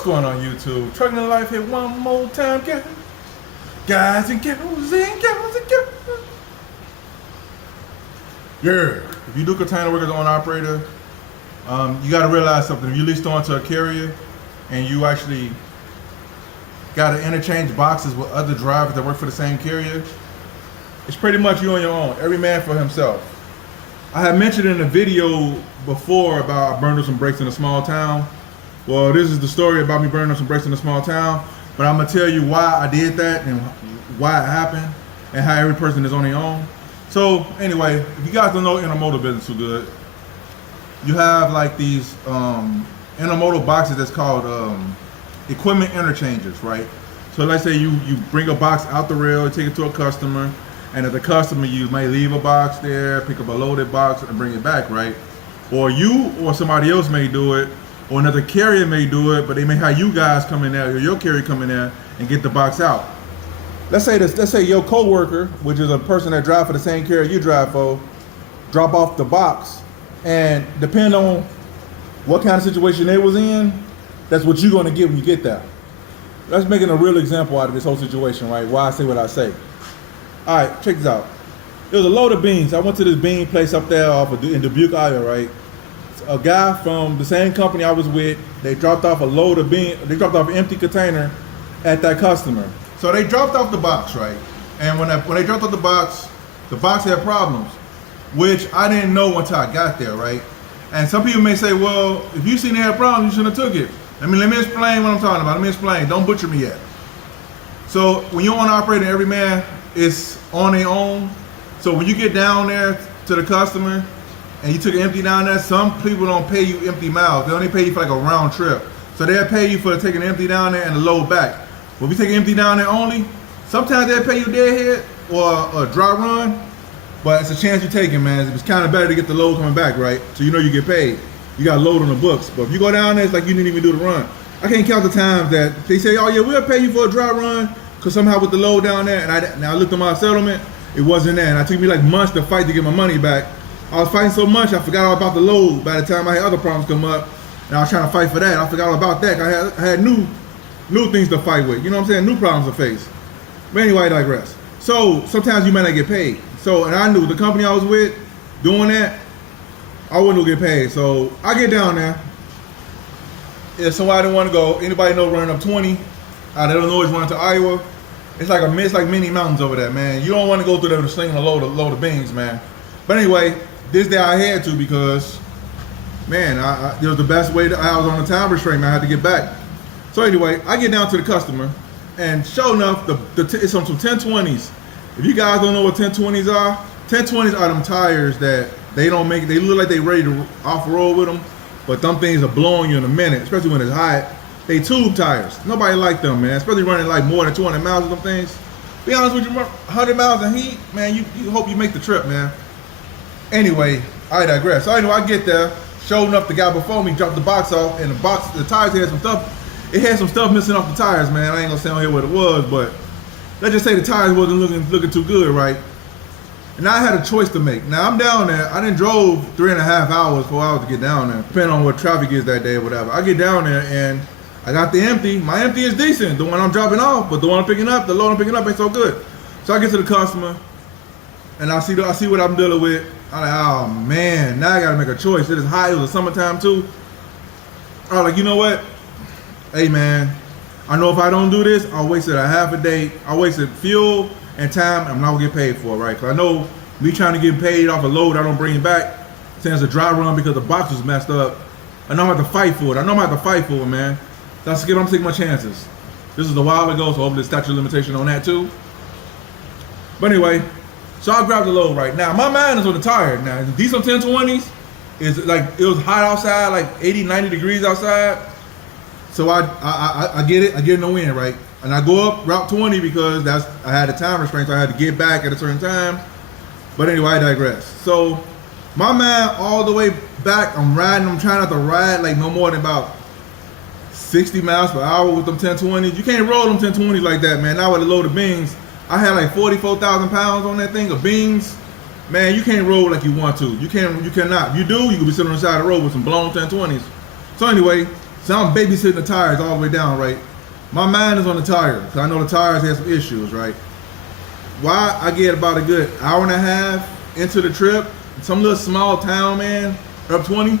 What's going on YouTube? Trucking in Life here one more time, guys and gals and gals and gals. Yeah, if you do container work as an owner operator, you got to realize something. If you lease onto a carrier and you actually got to interchange boxes with other drivers that work for the same carrier, it's pretty much you on your own. Every man for himself. I had mentioned in a video before about I burned up some brakes in a small town. Well, this is the story about me burning up some brakes in a small town, but I'm gonna tell you why I did that and why it happened and how every person is on their own. So anyway, if you guys don't know intermodal business too good, you have like these intermodal boxes that's called equipment interchangers, right? So let's say you bring a box out the rail, take it to a customer, and at the customer you may leave a box there, pick up a loaded box and bring it back, right? Or you or somebody else may do it, or another carrier may do it, but they may have you guys come in there or your carrier come in there and get the box out. Let's say your coworker, which is a person that drives for the same carrier you drive for, drop off the box, and depending on what kind of situation they was in, that's what you're gonna get when you get there. Let's make a real example out of this whole situation, right? Why I say what I say. All right, check this out. There was a load of beans. I went to this bean place up there in Dubuque, Iowa, right? A guy from the same company I was with, they dropped off a load of beans. They dropped off an empty container at that customer. So they dropped off the box, right? And when they dropped off the box had problems, which I didn't know until I got there, right? And some people may say, well, if you seen they had problems, you shouldn't have took it. Let me explain what I'm talking about. Let me explain. Don't butcher me yet. So when you're on operating, every man is on their own. So when you get down there to the customer and you took it empty down there, some people don't pay you empty miles. They only pay you for like a round trip. So they'll pay you for taking empty down there and the load back. But if you take empty down there only, sometimes they'll pay you deadhead or a dry run, but it's a chance you're taking, man. It's kind of better to get the load coming back, right? So you know you get paid. You got a load on the books. But if you go down there, it's like you didn't even do the run. I can't count the times that they say, oh yeah, we'll pay you for a dry run, because somehow with the load down there, and I looked at my settlement, it wasn't there. And it took me like months to fight to get my money back. I was fighting so much, I forgot all about the load by the time I had other problems come up. And I was trying to fight for that. I forgot all about that. I had new things to fight with. You know what I'm saying? New problems to face. But anyway, I digress. So sometimes you might not get paid. So, and I knew the company I was with doing that, I wouldn't get paid. So I get down there. If somebody didn't want to go, anybody know running up 20 out of Illinois running to Iowa, it's like many mountains over there, man. You don't want to go through there with slinging a load of beans, man. But anyway, this day I had to because, man, it was the best way that I was on the time restraint, man. I had to get back. So anyway, I get down to the customer, and sure enough, it's on some 1020s. If you guys don't know what 1020s are, 1020s are them tires that they look like they ready to off-road with them, but them things are blowing you in a minute, especially when it's hot. They tube tires. Nobody like them, man, especially running like more than 200 miles with them things. Be honest with you, 100 miles of heat, man, you hope you make the trip, man. Anyway, I digress. So anyway, I get there. Sure enough, the guy before me dropped the box off, and the tires had some stuff. It had some stuff missing off the tires, man. I ain't gonna say on here what it was, but let's just say the tires wasn't looking too good, right? And I had a choice to make. Now I'm down there. I done drove 3.5 hours, 4 hours to get down there, depending on what traffic is that day or whatever. I get down there and I got the empty. My empty is decent, the one I'm dropping off, but the one I'm picking up, the load I'm picking up ain't so good. So I get to the customer and I see what I'm dealing with. I'm like, oh man, now I gotta make a choice. It is hot, it was the summertime too. I was like, you know what? Hey man, I know if I don't do this, I'll waste a half a day. I wasted fuel and time, I'm not gonna get paid for it, right? Because I know me trying to get paid off a load I don't bring it back, saying it's a dry run because the box was messed up. I know I'm gonna have to fight for it, man. That's good, I'm taking my chances. This is a while ago, so hopefully the statute of limitation on that too. But anyway, so I grabbed the load right now. My mind is on the tire. Now, these 1020s, is like, it was hot outside, like 80, 90 degrees outside. So I get it, I get in the wind, right? And I go up Route 20 because I had a time restraint, so I had to get back at a certain time. But anyway, I digress. So my man all the way back, I'm trying not to ride like no more than about 60 miles per hour with them 1020s. You can't roll them 1020s like that, man. Now with a load of beans, I had like 44,000 pounds on that thing of beans. Man, you can't roll like you want to. You cannot. If you do, you could be sitting on the side of the road with some blown 1020s. So anyway, So I'm babysitting the tires all the way down, right? My mind is on the tires, because I know the tires have some issues, right? Why I get about a good hour and a half into the trip, some little small town, man, up 20.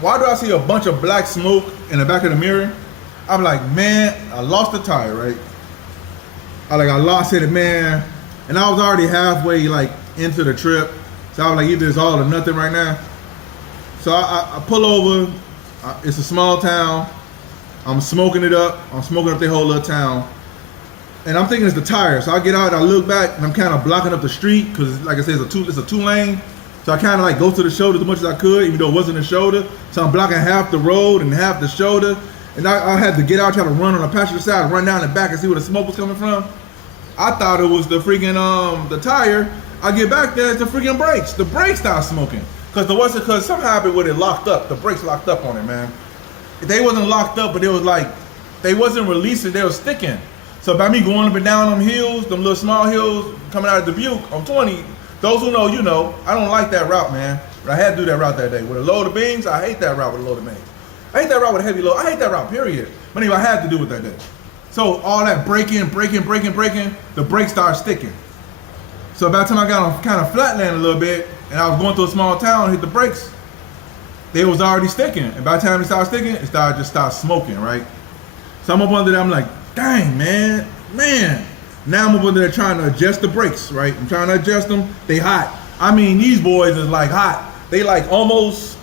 Why do I see a bunch of black smoke in the back of the mirror? I'm like, man, I lost the tire, right? I lost it, man. And I was already halfway like into the trip. So I was like, either it's all or nothing right now. So I pull over. It's a small town. I'm smoking it up. I'm smoking up the whole little town. And I'm thinking it's the tire. So I get out and I look back and I'm kind of blocking up the street because, like I said, it's a two lane. So I kind of like go to the shoulder as much as I could, even though it wasn't a shoulder. So I'm blocking half the road and half the shoulder. And I had to get out, try to run on the passenger side, and run down the back and see where the smoke was coming from. I thought it was the freaking the tire. I get back there, it's the freaking brakes. The brakes start smoking. Because somehow happened with it locked up. The brakes locked up on it, man. They wasn't locked up, but it was like, they wasn't releasing, they were sticking. So by me going up and down them hills, them little small hills coming out of Dubuque on 20, those who know, you know, I don't like that route, man. But I had to do that route that day. With a load of beans, I hate that route with a load of beans. I hate that route with a heavy load. I hate that route, period. But anyway, I had to do it that day. So all that braking, the brakes started sticking. So by the time I got on kind of flatland a little bit, and I was going through a small town and hit the brakes, they was already sticking. And by the time it started sticking, it started smoking, right? So I'm up under there, I'm like, dang, man. Now I'm up under there trying to adjust the brakes, right? I'm trying to adjust them, they hot. I mean, these boys is like hot. They almost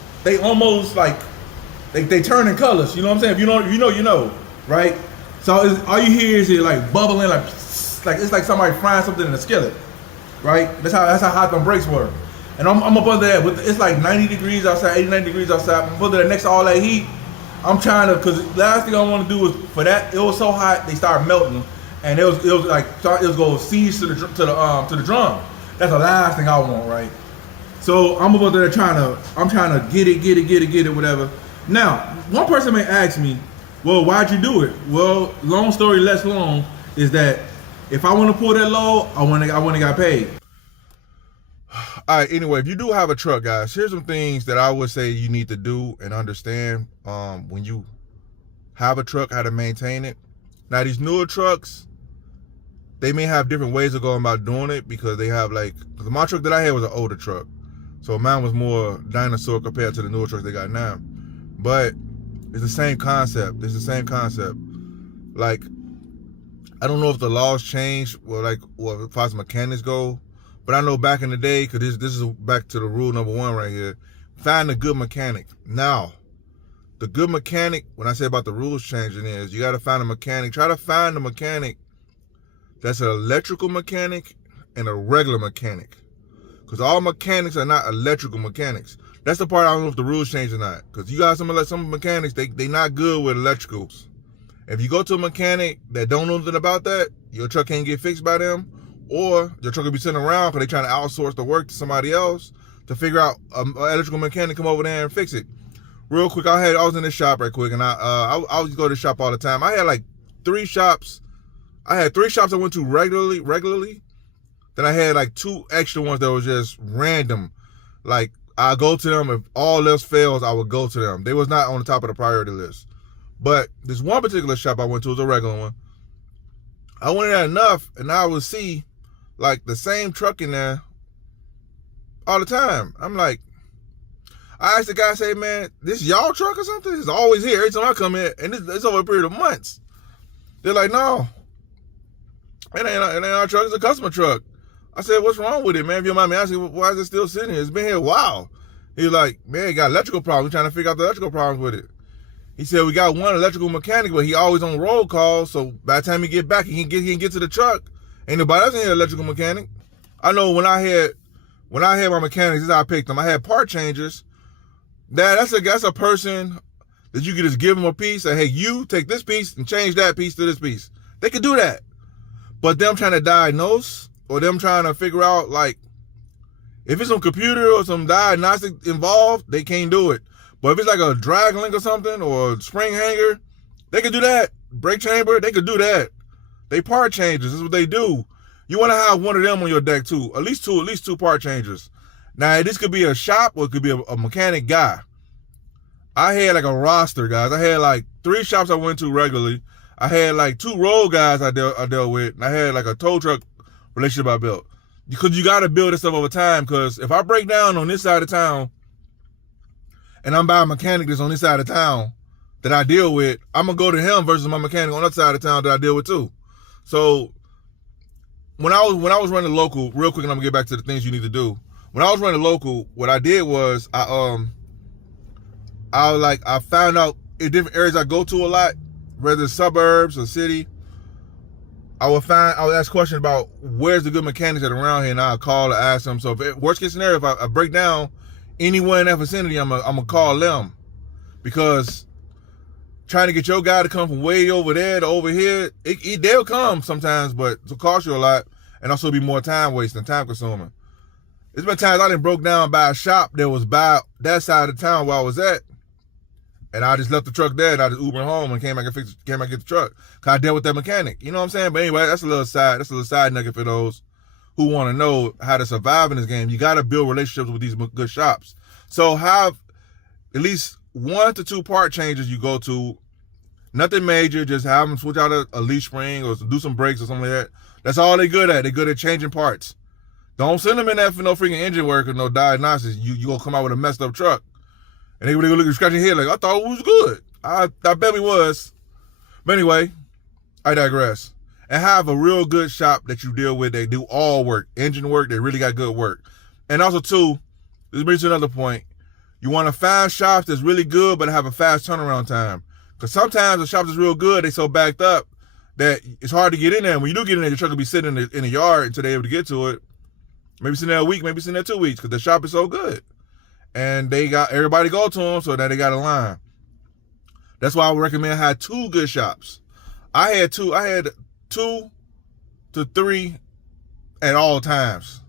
like, they turning colors, you know what I'm saying? If you know, you know, right? So all you hear is it like bubbling, like it's like somebody frying something in a skillet, right? That's how hot them brakes were. And I'm up under there, it's like 90 degrees outside, 89 degrees outside. I'm up there next to all that heat. I'm trying to, because the last thing I want to do was, for that, it was so hot, they started melting. And it was going to seize to the drum. That's the last thing I want, right? So I'm up there trying to get it, whatever. Now, one person may ask me, well, why'd you do it? Well, long story less long is that if I want to pull that load, I want to got paid. All right, anyway, if you do have a truck, guys, here's some things that I would say you need to do and understand when you have a truck, how to maintain it. Now, these newer trucks, they may have different ways of going about doing it because they have because my truck that I had was an older truck. So mine was more dinosaur compared to the newer trucks they got now. But it's the same concept. Like, I don't know if the laws changed or as far as mechanics go. But I know back in the day, because this is back to the rule number 1 right here, find a good mechanic. Now, the good mechanic, when I say about the rules changing is, you got to find a mechanic. Try to find a mechanic that's an electrical mechanic and a regular mechanic. Because all mechanics are not electrical mechanics. That's the part I don't know if the rules change or not. Because you got some mechanics, they not good with electricals. If you go to a mechanic that don't know nothing about that, your truck can't get fixed by them. Or your truck will be sitting around because they're trying to outsource the work to somebody else to figure out an electrical mechanic come over there and fix it. Real quick, I was in this shop right quick, and I always go to the shop all the time. I had 3 shops. I had 3 shops I went to regularly. Then I had 2 extra ones that were just random. I go to them. If all else fails, I would go to them. They was not on the top of the priority list. But this one particular shop I went to was a regular one. I went in there enough, and I would see the same truck in there all the time. I'm like, I asked the guy, say, man, this y'all truck or something? It's always here every time I come in, and it's over a period of months. They're like, no, it ain't our truck, it's a customer truck. I said, what's wrong with it, man? If you don't mind me asking, why is it still sitting here? It's been here a while. He was like, man, it got electrical problems. We're trying to figure out the electrical problems with it. He said, we got one electrical mechanic, but he always on roll call, so by the time he get back, he can get to the truck. Ain't nobody else in here electrical mechanic. I know when I had my mechanics, this is how I picked them. I had part changers. That's a person that you could just give them a piece and, hey, you take this piece and change that piece to this piece. They could do that. But them trying to diagnose or them trying to figure out, if it's some computer or some diagnostic involved, they can't do it. But if it's a drag link or something or a spring hanger, they could do that. Brake chamber, they could do that. They part changers. This is what they do. You want to have one of them on your deck too. At least two part changers. Now, this could be a shop or it could be a mechanic guy. I had like a roster, guys. I had like 3 shops I went to regularly. I had like 2 road guys I dealt with, and I had like a tow truck relationship I built. Because you got to build this stuff over time. Because if I break down on this side of town, and I'm by a mechanic that's on this side of town that I deal with, I'm gonna go to him versus my mechanic on the other side of town that I deal with too. So when I was running local, real quick, and I'm gonna get back to the things you need to do. When I was running local, what I did was I found out in different areas I go to a lot, whether it's suburbs or city. I would ask questions about where's the good mechanics that are around here, and I'll call or ask them. So if worst case scenario, if I break down anywhere in that vicinity, I'm gonna call them, because trying to get your guy to come from way over there to over here, they'll come sometimes, but it'll cost you a lot, and also be more time wasting, time consuming. There's been times I done broke down by a shop that was by that side of town where I was at, and I just left the truck there, and I just Ubered home and came back and get the truck, because I dealt with that mechanic. You know what I'm saying? But anyway, that's a little side nugget for those who want to know how to survive in this game. You got to build relationships with these good shops. So have at least 1 to 2 part changes you go to. Nothing major, just have them switch out a leaf spring or do some brakes or something like that. That's all they're good at. They're good at changing parts. Don't send them in there for no freaking engine work or no diagnosis. You gonna come out with a messed up truck. And they gonna look at scratching your head like, I thought it was good. I bet we was. But anyway, I digress. And have a real good shop that you deal with. They do all work, engine work. They really got good work. And also too, this brings to another point. You want to find shops that's really good but have a fast turnaround time. Because sometimes the shops is real good, they so backed up that it's hard to get in there. And when you do get in there, your truck will be sitting in the yard until they're able to get to it. Maybe sitting there a week, maybe sitting there 2 weeks, because the shop is so good. And they got everybody go to them, so that they got a line. That's why I would recommend have 2 good shops. I had 2 to 3 at all times.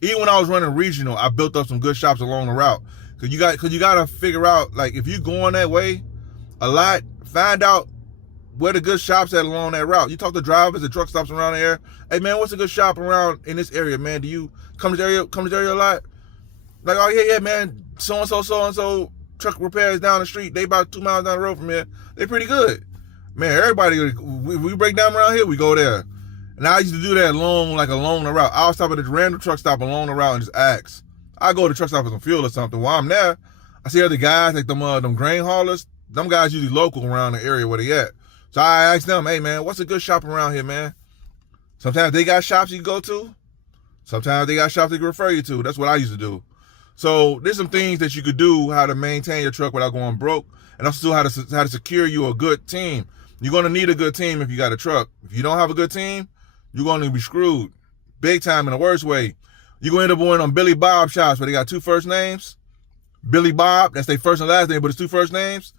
Even when I was running regional, I built up some good shops along the route. Cause you got to figure out, like, if you're going that way a lot, find out where the good shops at along that route. You talk to drivers and truck stops around there. Hey man, what's a good shop around in this area, man? Do you come to this area a lot? Like, oh yeah, man, so and so truck repairs down the street. They about 2 miles down the road from here. They pretty good. Man, everybody, we break down around here, we go there. And I used to do that along the route. I'll stop at a random truck stop along the route and just ask. I go to the truck stop for some fuel or something. While I'm there, I see other guys, like them grain haulers. Them guys usually local around the area where they at. So I ask them, hey man, what's a good shop around here, man? Sometimes they got shops you can go to. Sometimes they got shops they can refer you to. That's what I used to do. So there's some things that you could do, how to maintain your truck without going broke, and also how to secure you a good team. You're gonna need a good team if you got a truck. If you don't have a good team, you're gonna be screwed, big time in the worst way. You're gonna end up going on Billy Bob shops where they got 2 first names. Billy Bob, that's their first and last name, but it's 2 first names.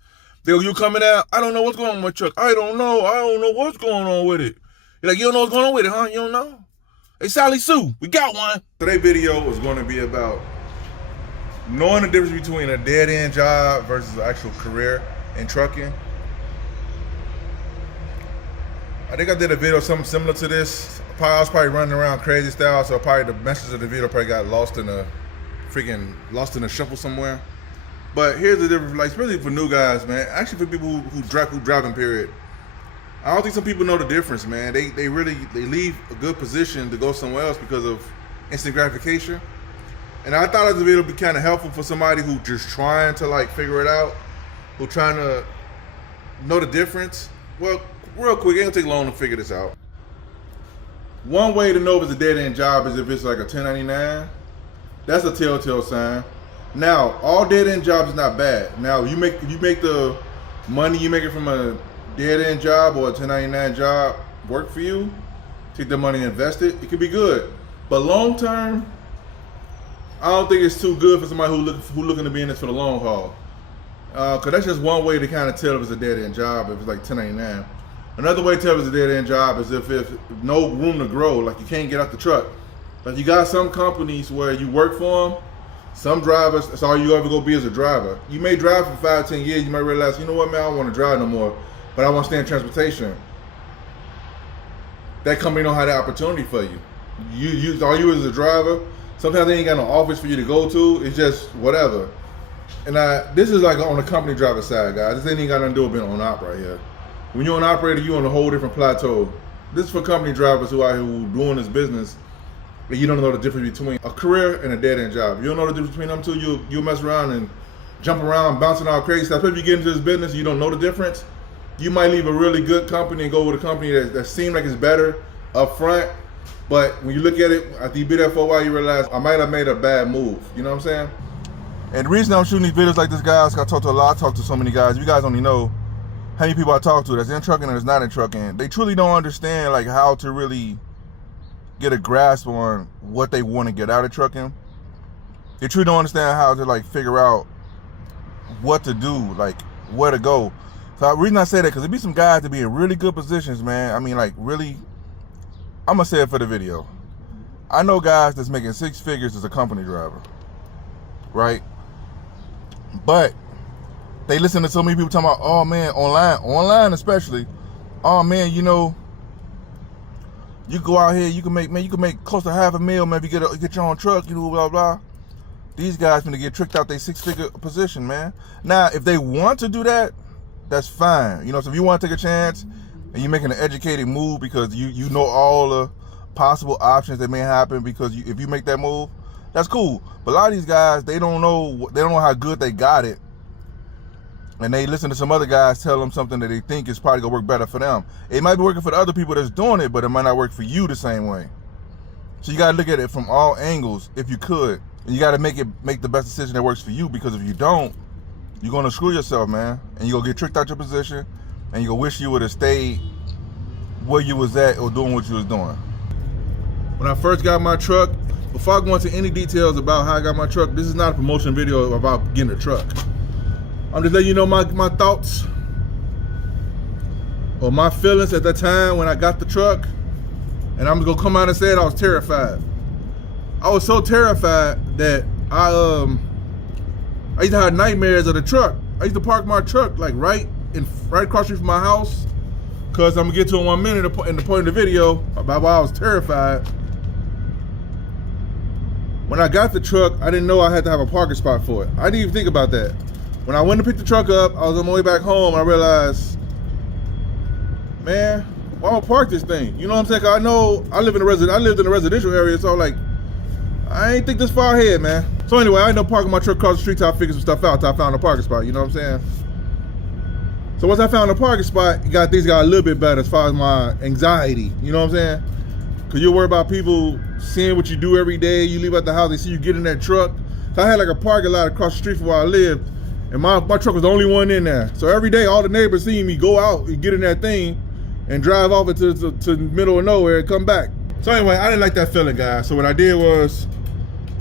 They go, you coming out? I don't know what's going on with my truck. I don't know what's going on with it. You're like, you don't know what's going on with it, huh? You don't know? Hey, Sally Sue, we got one. Today's video is going to be about knowing the difference between a dead-end job versus an actual career in trucking. I think I did a video something similar to this. I was probably running around crazy style, so probably the message of the video probably got lost in a shuffle somewhere. But here's the difference, like, especially for new guys, man. Actually, for people who driving, period. I don't think some people know the difference, man. They leave a good position to go somewhere else because of instant gratification. And I thought this video would be kind of helpful for somebody who just trying to like figure it out, who trying to know the difference. Well, real quick, it ain't gonna take long to figure this out. One way to know if it's a dead-end job is if it's like a 1099. That's a telltale sign. Now, all dead-end jobs is not bad. Now, if you make the money you make it from a dead-end job or a 1099 job work for you, take the money and invest it, it could be good. But long-term, I don't think it's too good for somebody who looking to be in this for the long haul. Cause that's just one way to kind of tell if it's a dead-end job, if it's like 1099. Another way to tell if it's a dead-end job is if no room to grow, like you can't get out the truck. Like you got some companies where you work for them, some drivers, that's all you ever gonna be as a driver. You may drive for 5-10 years, you might realize, you know what, man, I don't want to drive no more, but I want to stay in transportation. That company don't have that opportunity for you. You as a driver, sometimes they ain't got no office for you to go to. It's just whatever. And this is like on the company driver side, guys. This ain't even got nothing to do with being on op right here. When you're an operator, you're on a whole different plateau. This is for company drivers who are doing this business, and you don't know the difference between a career and a dead-end job. You don't know the difference between them two. You'll mess around and jump around, bouncing all crazy stuff. Especially if you get into this business, you don't know the difference. You might leave a really good company and go with a company that seems like it's better up front. But when you look at it, after you be there for a while, you realize I might have made a bad move. You know what I'm saying? And the reason I'm shooting these videos like this, guys, I talk to a lot. I talk to so many guys. You guys only know how many people I talk to that's in trucking and that's not in trucking. They truly don't understand like how to really get a grasp on what they want to get out of trucking. They truly don't understand how to like figure out what to do, like where to go. So the reason I say that, because there be some guys that be in really good positions, man. I mean, like really, I'm gonna say it for the video. I know guys that's making 6 figures as a company driver, right? But they listen to so many people talking about, oh man, online especially, oh man, you know, you go out here, you can make close to $500,000, man, if you get your own truck, you know, blah blah. These guys gonna get tricked out their 6-figure position, man. Now, if they want to do that, that's fine. You know, so if you want to take a chance and you're making an educated move because you know all the possible options that may happen because if you make that move, that's cool. But a lot of these guys, they don't know how good they got it, and they listen to some other guys tell them something that they think is probably gonna work better for them. It might be working for the other people that's doing it, but it might not work for you the same way. So you gotta look at it from all angles if you could, and you gotta make the best decision that works for you, because if you don't, you're gonna screw yourself, man, and you're gonna get tricked out your position, and you're gonna wish you would have stayed where you was at or doing what you was doing. When I first got my truck, before I go into any details about how I got my truck, this is not a promotion video about getting a truck. I'm just letting you know my thoughts or my feelings at the time when I got the truck. And I'm just gonna come out and say it, I was terrified. I was so terrified that I used to have nightmares of the truck. I used to park my truck like right across the street from my house, because I'm gonna get to it in 1 minute in the point of the video about why I was terrified. When I got the truck, I didn't know I had to have a parking spot for it. I didn't even think about that. When I went to pick the truck up, I was on my way back home, I realized, man, why don't I park this thing? You know what I'm saying? 'Cause I know I lived in a residential area, so like, I ain't think this far ahead, man. So anyway, I ended up parking my truck across the street till I figured some stuff out, till I found a parking spot, you know what I'm saying? So once I found a parking spot, things got a little bit better as far as my anxiety, you know what I'm saying? Cause you're worried about people seeing what you do every day. You leave out the house, they see you get in that truck. So I had like a parking lot across the street from where I lived, and my truck was the only one in there. So every day, all the neighbors see me go out and get in that thing and drive off into the middle of nowhere and come back. So anyway, I didn't like that feeling, guys. So what I did was,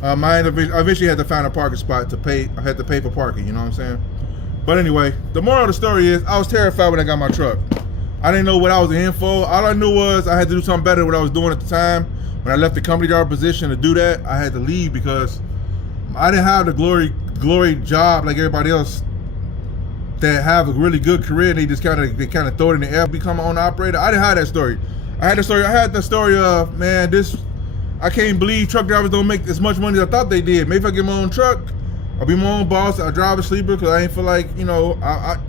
I eventually had to find a parking spot to pay. I had to pay for parking, you know what I'm saying? But anyway, the moral of the story is, I was terrified when I got my truck. I didn't know what I was in for. All I knew was I had to do something better than what I was doing at the time. When I left the company driver position to do that, I had to leave because I didn't have the glory job like everybody else that have a really good career and they kind of throw it in the air, become an owner operator. I didn't have that story. I had the story of, man, I can't believe truck drivers don't make as much money as I thought they did. Maybe if I get my own truck, I'll be my own boss. I'll drive a sleeper because I ain't feel like, you know,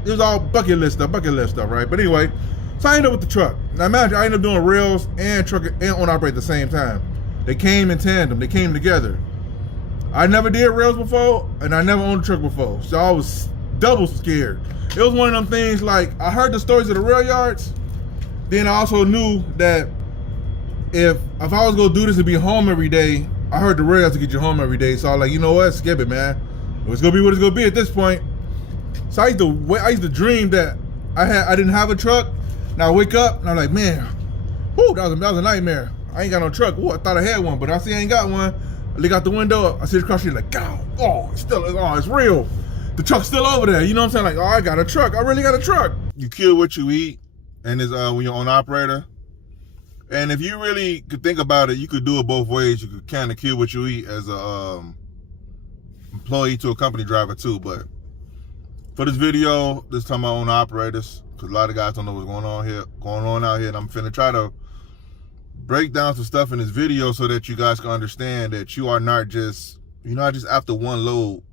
it was all bucket list stuff, right? But anyway, so I ended up with the truck. Now imagine I ended up doing rails and truck and owner operator at the same time. They came in tandem. They came together. I never did rails before, and I never owned a truck before, so I was double scared. It was one of them things like, I heard the stories of the rail yards, then I also knew that if I was gonna do this and be home every day, I heard the rails to get you home every day, so I was like, you know what, skip it, man. It's gonna be what it's gonna be at this point. So I used to dream that I didn't have a truck. Now I wake up and I'm like, man, whoo, that was a nightmare. I ain't got no truck. Ooh, I thought I had one, but I see I ain't got one. I look out the window, I see it across the street, like, God, it's real. The truck's still over there. You know what I'm saying? Like, oh, I got a truck. I really got a truck. You kill what you eat, and it's when you're on operator. And if you really could think about it, you could do it both ways. You could kind of kill what you eat as a employee to a company driver too. But for this video, this time I own operators, because a lot of guys don't know what's going on out here, and I'm finna try to break down some stuff in this video so that you guys can understand that you're not just after one load.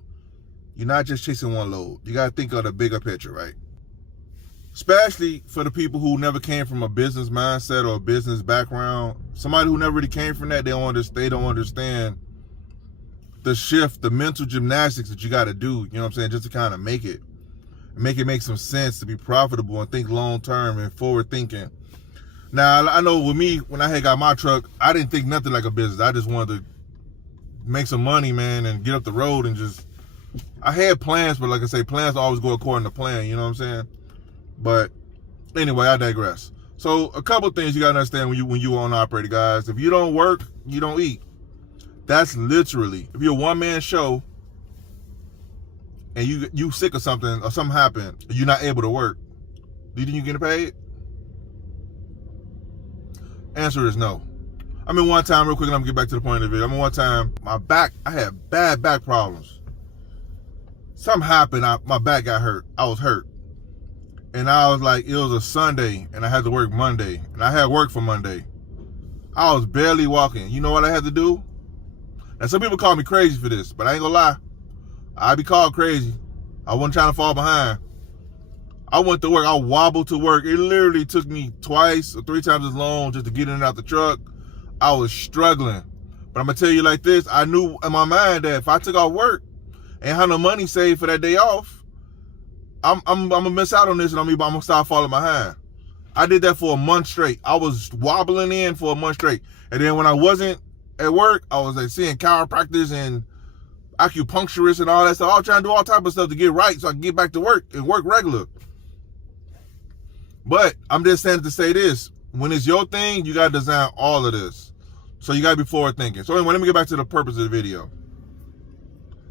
You're not just chasing one load. You got to think of the bigger picture, right? Especially for the people who never came from a business mindset or a business background. Somebody who never really came from that, they don't understand the shift, the mental gymnastics that you got to do, you know what I'm saying, just to kind of make it make some sense, to be profitable and think long term and forward thinking. Now, I know with me, when I had got my truck, I didn't think nothing like a business. I just wanted to make some money, man, and get up the road and just, I had plans, but like I say, plans always go according to plan, you know what I'm saying? But anyway, I digress. So a couple things you gotta understand when you own operator, guys. If you don't work, you don't eat. That's literally, if you're a one-man show and you sick or something happened, you're not able to work, do you think you're getting paid? Answer is no. I mean, one time, real quick, and I'm gonna get back to the point of the video. I mean, one time, I had bad back problems. Something happened, my back got hurt. I was hurt. And I was like, it was a Sunday, and I had to work Monday. And I had work for Monday. I was barely walking. You know what I had to do? And some people call me crazy for this, but I ain't gonna lie. I be called crazy. I wasn't trying to fall behind. I went to work. I wobbled to work. It literally took me 2 or 3 times as long just to get in and out the truck. I was struggling. But I'm gonna tell you like this. I knew in my mind that if I took off work and had no money saved for that day off, I'm gonna miss out on this, and I'm gonna start falling behind. I did that for a month straight. I was wobbling in for a month straight. And then when I wasn't at work, I was like seeing chiropractors and acupuncturists and all that stuff. I was trying to do all type of stuff to get right so I can get back to work and work regular. But I'm just saying to say this. When it's your thing, you gotta design all of this. So you gotta be forward thinking. So anyway, let me get back to the purpose of the video.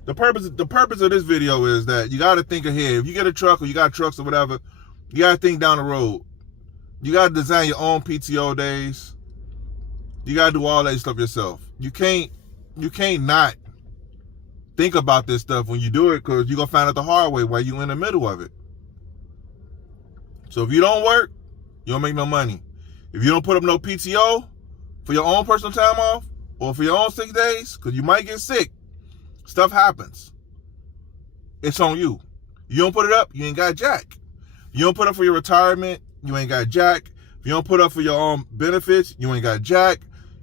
The purpose of this video is that you got to think ahead. If you get a truck or you got trucks or whatever, you got to think down the road. You got to design your own PTO days. You got to do all that stuff yourself. You can't not think about this stuff when you do it, because you're going to find out the hard way while you're in the middle of it. So if you don't work, you don't make no money. If you don't put up no PTO for your own personal time off or for your own 6 days, because you might get sick, stuff happens. It's on you. You don't put it up, you ain't got jack. You don't put up for your retirement, you ain't got jack. If you don't put up for your own benefits, you ain't got jack.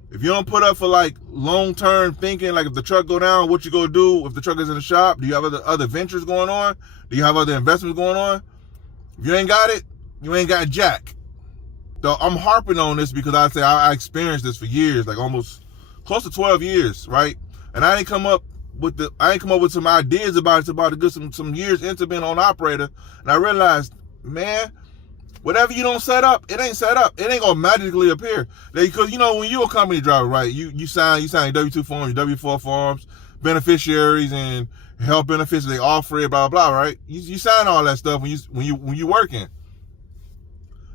If you don't put up for like long-term thinking, like if the truck go down, what you gonna do if the truck is in the shop? Do you have other ventures going on? Do you have other investments going on? If you ain't got it, you ain't got jack. So I'm harping on this because I experienced this for years, like almost close to 12 years, right? And I ain't come up with some ideas about it to get some years into being an operator, and I realized, man, whatever you don't set up, it ain't set up. It ain't gonna magically appear. Because you know when you're a company driver, right? You sign your W-2 forms, your W-4 forms, beneficiaries and health benefits they offer it, blah blah, right? You sign all that stuff when you working.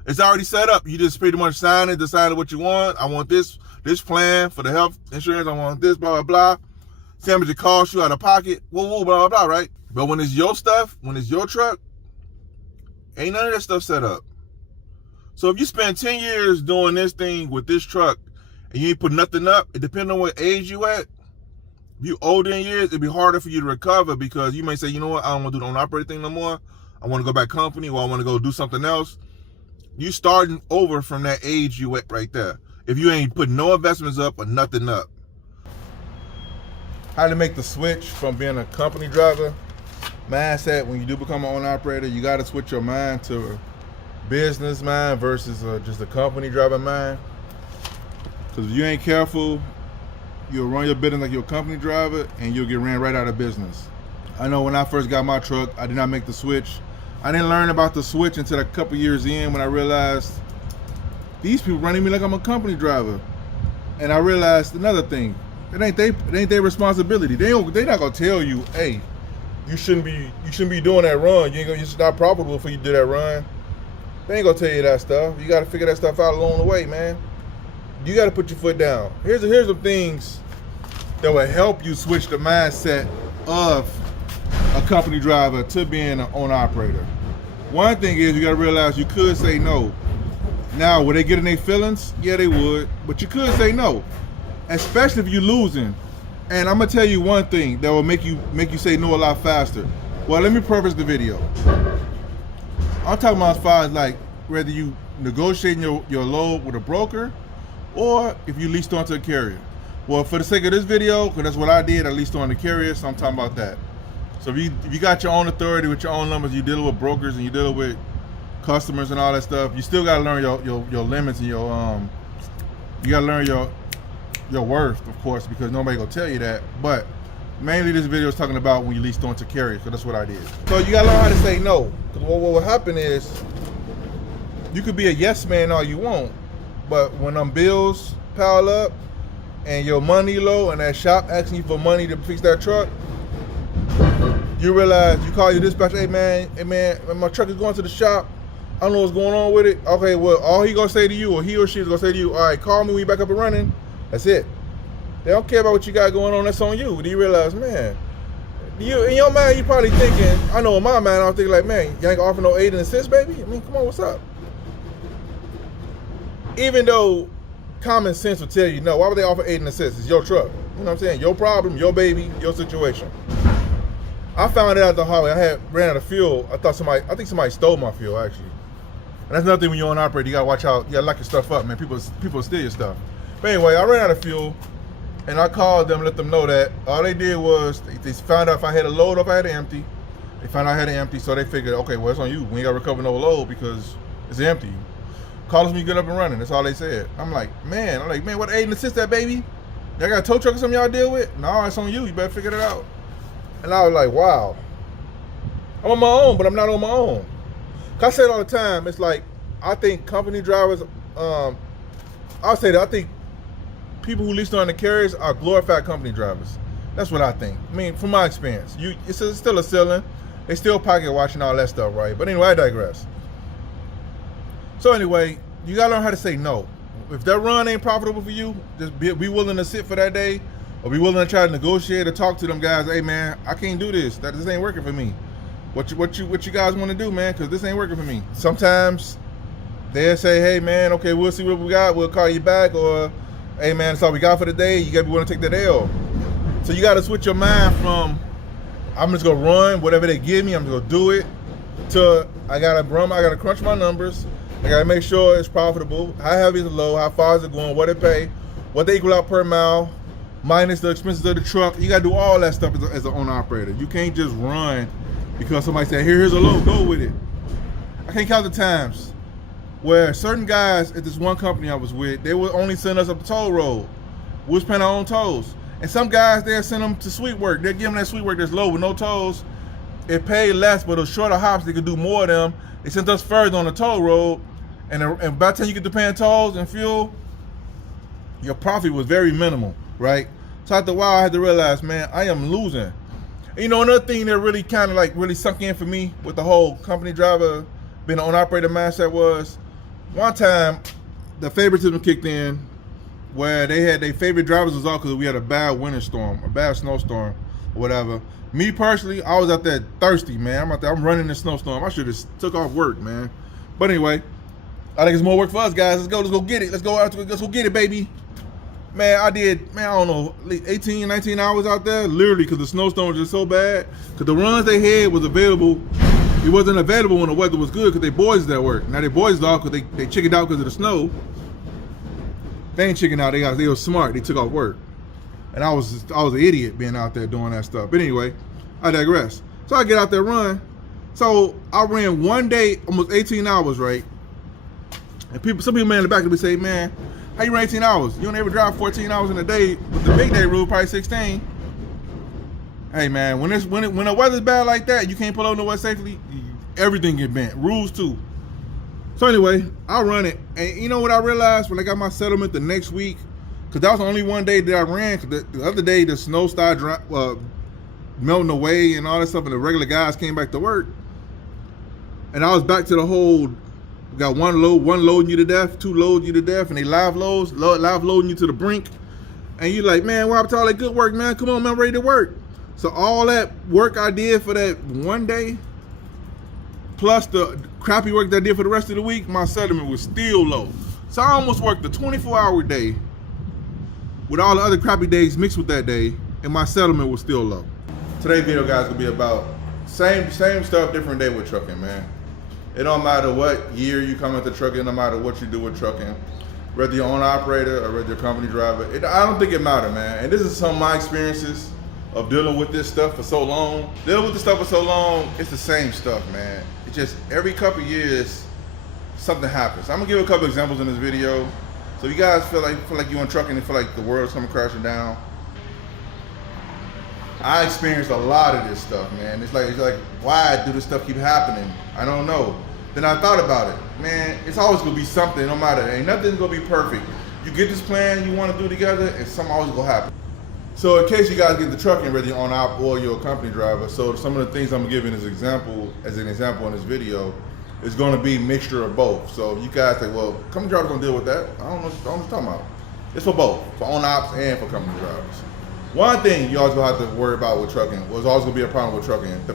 It's already set up. You just pretty much sign it, decide what you want. I want this plan for the health insurance. I want this, blah blah blah. See how much it costs you out of pocket, whoa, blah, blah, blah, right? But when it's your stuff, when it's your truck, ain't none of that stuff set up. So if you spend 10 years doing this thing with this truck and you ain't put nothing up, it depends on what age you at. If you older in years, it'd be harder for you to recover, because you may say, you know what, I don't want to do the owner-operator thing no more. I want to go back company, or I want to go do something else. You starting over from that age you at right there. If you ain't putting no investments up or nothing up. How to make the switch from being a company driver mindset when you do become an owner operator. You got to switch your mind to a business mind versus just a company driver mind. Because if you ain't careful, you'll run your business like you're a company driver and you'll get ran right out of business. I know when I first got my truck, I did not make the switch. I didn't learn about the switch until a couple years in, when I realized these people running me like I'm a company driver. And I realized another thing. It ain't their responsibility. They not gonna tell you, hey, you shouldn't be doing that run. It's not profitable for you to do that run. They ain't gonna tell you that stuff. You gotta figure that stuff out along the way, man. You gotta put your foot down. Here's some things that will help you switch the mindset of a company driver to being an owner operator. One thing is, you gotta realize you could say no. Now, would they get in their feelings? Yeah, they would. But you could say no. Especially if you're losing. And I'm gonna tell you one thing that will make you say no a lot faster. Well, let me preface the video. I'm talking about as far as like whether you negotiating your load with a broker or if you leased onto a carrier. Well, for the sake of this video, because that's what I did, I leased on the carrier, so I'm talking about that. So if you got your own authority with your own numbers, you dealing with brokers and you dealing with customers and all that stuff, you still gotta learn your limits and you gotta learn your worth, of course, because nobody gonna tell you that. But mainly this video is talking about when you leased onto carriers, so that's what I did. So you gotta learn how to say no. Because what will happen is you could be a yes man all you want, but when them bills pile up and your money low and that shop asking you for money to fix that truck, you realize you call your dispatcher, hey man, my truck is going to the shop. I don't know what's going on with it. Okay, well, all he gonna say to you, or he or she is gonna say to you, all right, call me when you back up and running. That's it. They don't care about what you got going on. That's on you. Do you realize, man? In your mind, you probably thinking. I know in my mind, I was thinking like, man, you ain't offering no aid and assist, baby. I mean, come on, what's up? Even though common sense would tell you, no, why would they offer aid and assist? It's your truck. You know what I'm saying? Your problem, your baby, your situation. I found it out the hallway. I ran out of fuel. I think somebody stole my fuel actually. And that's another thing when you're on operator, you gotta watch out. You gotta lock your stuff up, man. People steal your stuff. But anyway, I ran out of fuel, and I called them, let them know that all they did was they found out if I had a load or if I had it empty. They found out I had it empty, so they figured, okay, well it's on you. We ain't gotta recover no load because it's empty. Call us when you get up and running. That's all they said. I'm like, man, what aid and assist that, baby? Y'all got a tow truck or something y'all deal with? No, it's on you. You better figure it out. And I was like, wow. I'm on my own, but I'm not on my own. I say it all the time. It's like, I think company drivers, I'll say that I think people who lease on the carriers are glorified company drivers. That's what I think. I mean, from my experience, it's still a ceiling. They still pocket watching all that stuff, right? But anyway, I digress. So anyway, you gotta learn how to say no. If that run ain't profitable for you, just be willing to sit for that day, or be willing to try to negotiate or talk to them guys. Hey man, I can't do this. This ain't working for me. What you guys want to do, man? Because this ain't working for me. Sometimes they'll say, hey man, okay, we'll see what we got. We'll call you back, or hey man, that's all we got for the day. You gotta be willing to take that L. So you gotta switch your mind from I'm just gonna run whatever they give me. I'm just gonna do it. To I gotta crunch my numbers. I gotta make sure it's profitable. How heavy is the load? How far is it going? What it pay? What they equal out per mile? Minus the expenses of the truck. You gotta do all that stuff as an owner operator. You can't just run because somebody said, here's a load, go with it. I can't count the times where certain guys at this one company I was with, they would only send us up the toll road. We was paying our own tolls. And some guys, they'll send them to sweet work. They'll give them that sweet work that's low with no tolls. It paid less, but those shorter hops, they could do more of them. They sent us further on the toll road. And by the time you get to paying tolls and fuel, your profit was very minimal, right? So after a while, I had to realize, man, I am losing. And you know, another thing that really kind of like really sunk in for me with the whole company driver, being an owner-operator mindset was, one time, the favoritism kicked in where they had their favorite drivers was all because we had a bad winter storm, a bad snowstorm, or whatever. Me personally, I was out there thirsty, man. I'm out there, I'm running the snowstorm. I should have took off work, man. But anyway, I think it's more work for us guys. Let's go get it. Let's go get it, baby. Man, I don't know, 18, 19 hours out there, literally, because the snowstorm was just so bad. Because the runs they had was available. It wasn't available when the weather was good because they boys is at work. Now they boys is off because they chickened out because of the snow. They ain't chickened out. They were smart. They took off work. And I was an idiot being out there doing that stuff. But anyway, I digress. So I get out there run. So I ran one day, almost 18 hours, right? And some people in the back of me say, man, how you run 18 hours? You don't ever drive 14 hours in a day. With the big day rule, probably 16. Hey man, when the weather's bad like that, you can't pull over nowhere safely. Everything get bent. Rules too. So anyway, I run it, and you know what I realized when I got my settlement the next week, because that was the only one day that I ran. Because the other day the snow started melting away and all that stuff, and the regular guys came back to work, and I was back to the whole. Got one loading you to death, two loading you to death, and they live loading you to the brink. And you like, man, what happened to all that good work, man? Come on, man, I'm ready to work. So all that work I did for that one day, plus the crappy work that I did for the rest of the week, my settlement was still low. So I almost worked a 24-hour day with all the other crappy days mixed with that day. and my settlement was still low. Today's video, guys, will be about same stuff, different day with trucking, man. It don't matter what year you come into trucking, no matter what you do with trucking, whether you're owner operator or whether you're a company driver. I don't think it matters, man. And this is some of my experiences of dealing with this stuff for so long. Dealing with this stuff for so long, it's the same stuff, man. It's just every couple of years, something happens. I'm gonna give a couple examples in this video, so you guys feel like you're in trucking and feel like the world's coming crashing down. I experienced a lot of this stuff, man. It's like why do this stuff keep happening? I don't know. Then I thought about it, man. It's always gonna be something, no matter. Ain't nothing's gonna be perfect. You get this plan you want to do together, and something always gonna happen. So in case you guys get the trucking ready on op or you're a company driver, so some of the things I'm giving as an example in this video is going to be mixture of both. So you guys say, well, company drivers don't deal with that. I don't know what you're talking about. It's for both, for on ops and for company drivers. One thing you always gonna have to worry about with trucking was always gonna be a problem with trucking. The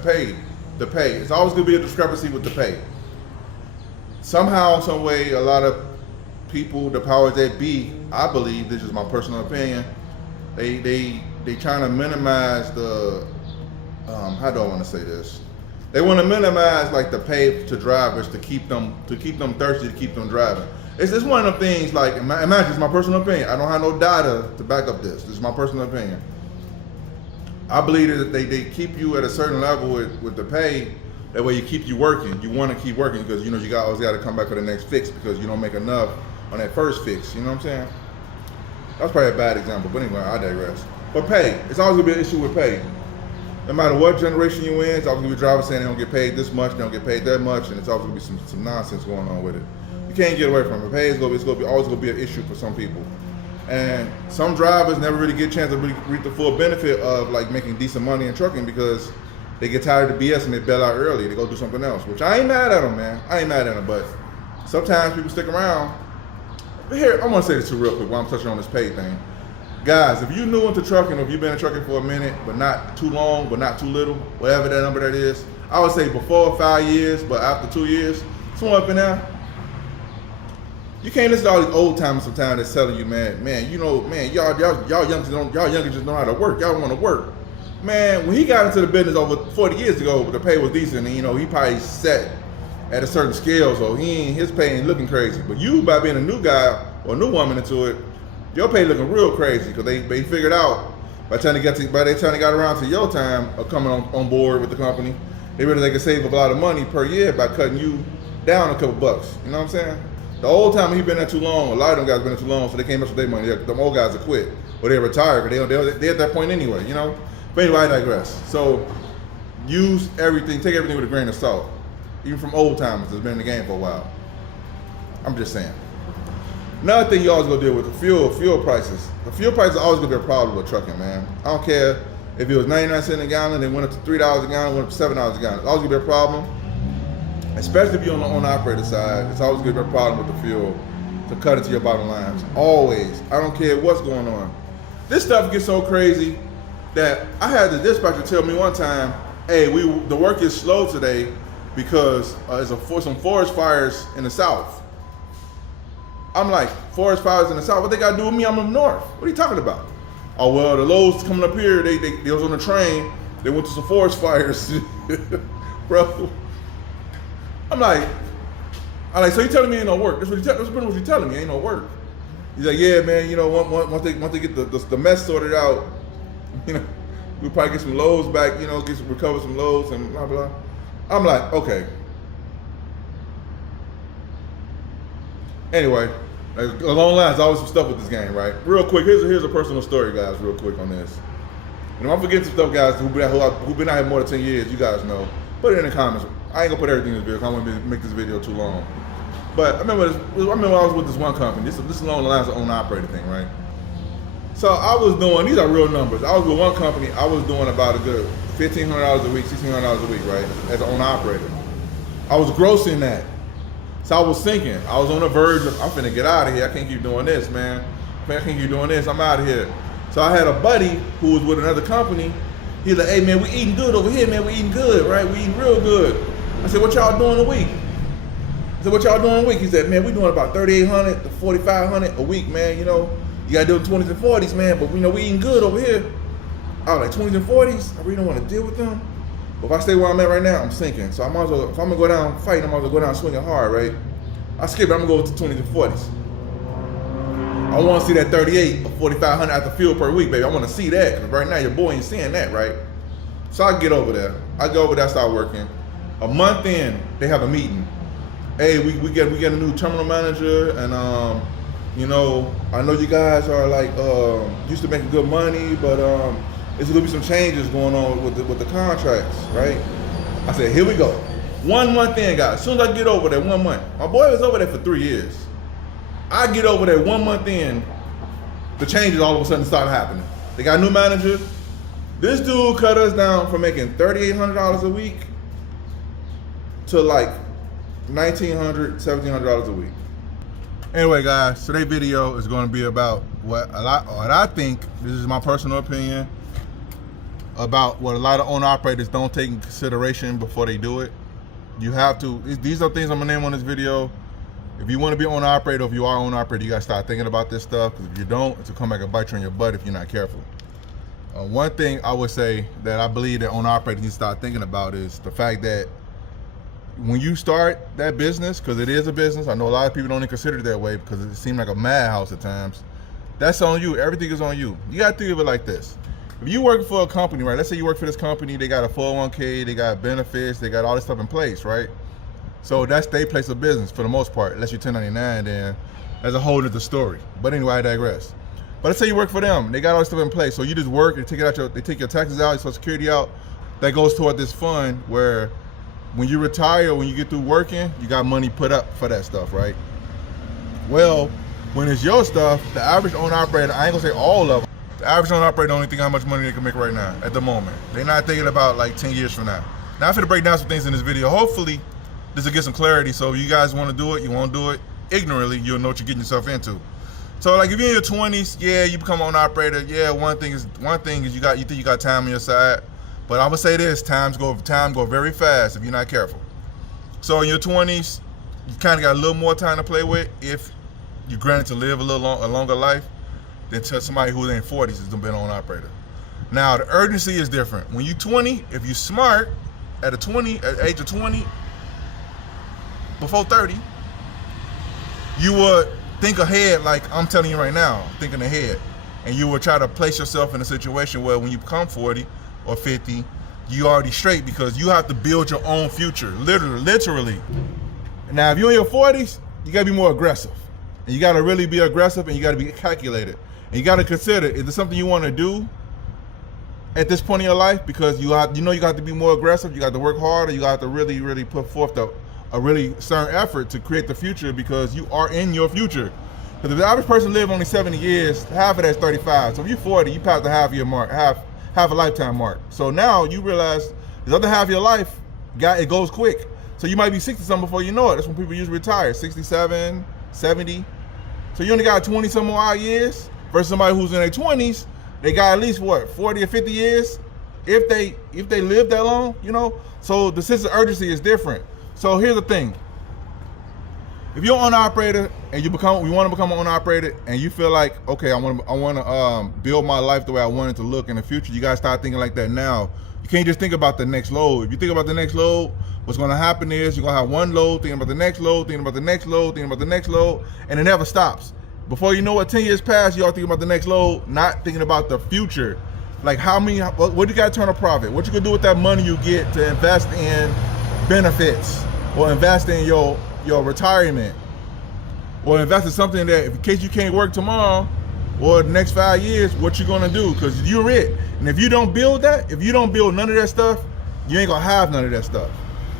pay. It's always gonna be a discrepancy with the pay. Somehow, some way, a lot of people, the powers that be, I believe, this is my personal opinion, they trying to minimize the how do I want to say this? They want to minimize like the pay to drivers to keep them thirsty, to keep them driving. It's just one of them things. Like, imagine, it's my personal opinion. I don't have no data to back up this. This is my personal opinion. I believe that they keep you at a certain level with the pay. That way, you keep you working. You want to keep working because you know you always got to come back for the next fix because you don't make enough on that first fix. You know what I'm saying? That's probably a bad example, but anyway, I digress. But pay, it's always gonna be an issue with pay. No matter what generation you in, it's always gonna be drivers saying they don't get paid this much, they don't get paid that much, and it's always gonna be some nonsense going on with it. You can't get away from it. Pay is always gonna be an issue for some people. And some drivers never really get a chance to really reap the full benefit of like making decent money in trucking because they get tired of the BS and they bail out early. They go do something else, which I ain't mad at them, man. I ain't mad at them, but sometimes people stick around. But here, I want to say this too real quick while I'm touching on this pay thing. Guys, if you're new into trucking or if you've been in trucking for a minute, but not too long, but not too little, whatever that number that is, I would say before 5 years, but after 2 years, somewhere up in there, you can't listen to all these old timers sometimes that's telling you, man, you know, man, y'all youngsters just know how to work. Y'all want to work. Man, when he got into the business over 40 years ago, the pay was decent, and you know, he probably set at a certain scale, so his pay ain't looking crazy. But you, by being a new guy or a new woman into it, your pay looking real crazy because they figured out by the time they got around to your time of coming on board with the company, they realized they could save a lot of money per year by cutting you down a couple bucks. You know what I'm saying? The old time he been there too long, a lot of them guys been there too long, so they came up with their money. Them old guys have quit or they retired because they at that point anyway, you know. But anyway, I digress. So take everything with a grain of salt. Even from old timers that's been in the game for a while. I'm just saying. Another thing you always gonna deal with the fuel prices. The fuel prices are always gonna be a problem with trucking, man. I don't care if it was 99 cents a gallon, then went up to $3 a gallon, went up to $7 a gallon. It's always gonna be a problem. Especially if you're on the owner operator side, it's always gonna be a problem with the fuel to cut it to your bottom lines. Always. I don't care what's going on. This stuff gets so crazy that I had the dispatcher tell me one time, hey, the work is slow today because there's some forest fires in the south. I'm like, forest fires in the south? What they got to do with me? I'm up north. What are you talking about? Oh, well, the loads coming up here, they was on the train. They went to some forest fires. Bro. I'm like, so you telling me ain't no work? That's what you telling me, ain't no work. He's like, yeah, man, you know, once they get the mess sorted out, you know, we'll probably get some loads back, you know, recover some loads and blah, blah. I'm like, okay. Anyway, along the lines, always some stuff with this game, right? Real quick, here's a personal story, guys, real quick on this. You know, I'm forgetting some stuff, guys, who've been out here more than 10 years, you guys know. Put it in the comments. I ain't gonna put everything in this video because I don't want to make this video too long. But I remember I was with this one company. This is along the lines of owner operator thing, right? So I was doing, these are real numbers. I was with one company, I was doing about a good $1,500 a week, $1,600 a week, right? As an owner operator. I was grossing that. So I was thinking, I was on the verge of, I'm finna get out of here. I can't keep doing this, man. I can't keep doing this, I'm out of here. So I had a buddy who was with another company. He's like, hey man, we eating good over here, man. We eating good, right? We eating real good. I said, what y'all doing a week? I said, what y'all doing a week? He said, man, we doing about 3,800 to 4,500 a week, man. You know, you gotta do 20s and 40s, man. But you know, we eating good over here. I was like 20s and 40s, I really don't want to deal with them. But if I stay where I'm at right now, I'm sinking. So I might as well, if I'm gonna go down fighting, I might as well go down swinging hard, right? I skip it, I'm gonna go with the 20s and 40s. I want to see that 38 or 4,500 at the field per week, baby. I want to see that, because right now your boy ain't seeing that, right? So I get over there. I go over there, start working. A month in, they have a meeting. Hey, we get a new terminal manager, and you know, I know you guys are like used to making good money, but there's gonna be some changes going on with the contracts, right? I said, here we go. 1 month in, guys. As soon as I get over there, 1 month. My boy was over there for 3 years. I get over there 1 month in, the changes all of a sudden start happening. They got a new manager. This dude cut us down from making $3,800 a week to like $1,900, $1,700 a week. Anyway, guys, today's video is going to be about what I think, this is my personal opinion, about what a lot of owner-operators don't take in consideration before they do it. You have to, these are things I'm going to name on this video. If you want to be an owner-operator, if you are an owner-operator, you got to start thinking about this stuff, because if you don't, it's going to come back and bite you in your butt if you're not careful. One thing I would say that I believe that owner-operators need to start thinking about is the fact that when you start that business, because it is a business, I know a lot of people don't even consider it that way because it seems like a madhouse at times. That's on you. Everything is on you. You got to think of it like this. If you work for a company, right? Let's say you work for this company, they got a 401k, they got benefits, they got all this stuff in place, right? So that's their place of business for the most part. Unless you're 1099, then that's a whole other story. But anyway, I digress. But let's say you work for them, they got all this stuff in place. So you just work, they take your taxes out, your Social Security out. That goes toward this fund where when you retire, when you get through working, you got money put up for that stuff, right? Well, when it's your stuff, the average owner-operator, I ain't gonna say all of them, the average owner-operator don't even think how much money they can make right now, at the moment. They're not thinking about like 10 years from now. Now I'm gonna break down some things in this video. Hopefully, this will get some clarity, so if you guys wanna do it, you won't do it ignorantly, you'll know what you're getting yourself into. So like if you're in your 20s, yeah, you become an owner-operator, yeah, one thing is you think you got time on your side. But I'm gonna say this: time go very fast if you're not careful. So in your 20s, you kind of got a little more time to play with if you're granted to live a longer life than to somebody who's in 40s has been an owner-operator. Now the urgency is different. When you're 20, if you're smart, at the age of 20, before 30, you would think ahead, like I'm telling you right now, thinking ahead, and you would try to place yourself in a situation where when you become 40. Or 50, you already straight because you have to build your own future, literally. Now, if you're in your 40s, you gotta be more aggressive. And you gotta really be aggressive, and you gotta be calculated. And you gotta consider, is this something you wanna do at this point in your life? Because you got to be more aggressive, you got to work harder, you got to really put forth a really certain effort to create the future, because you are in your future. Because if the average person live only 70 years, half of that's 35. So if you're 40, you passed the half of your mark, half a lifetime mark. So now you realize the other half of your life, it goes quick. So you might be 60 something before you know it. That's when people usually retire, 67, 70. So you only got 20 some more odd years versus somebody who's in their 20s, they got at least what, 40 or 50 years if they live that long, you know? So the sense of urgency is different. So here's the thing. If you're an owner-operator and you want to become an owner-operator and you feel like, okay, I want to build my life the way I want it to look in the future, you got to start thinking like that now. You can't just think about the next load. If you think about the next load, what's going to happen is you're going to have one load, thinking about the next load, thinking about the next load, thinking about the next load, and it never stops. Before you know it, 10 years pass, you all thinking about the next load, not thinking about the future. Like what you got to turn a profit? What you going to do with that money you get to invest in benefits or invest in your retirement, or invest in something that in case you can't work tomorrow or the next 5 years, what you gonna do? Because you're it. And if you don't build that, if you don't build none of that stuff, you ain't gonna have none of that stuff.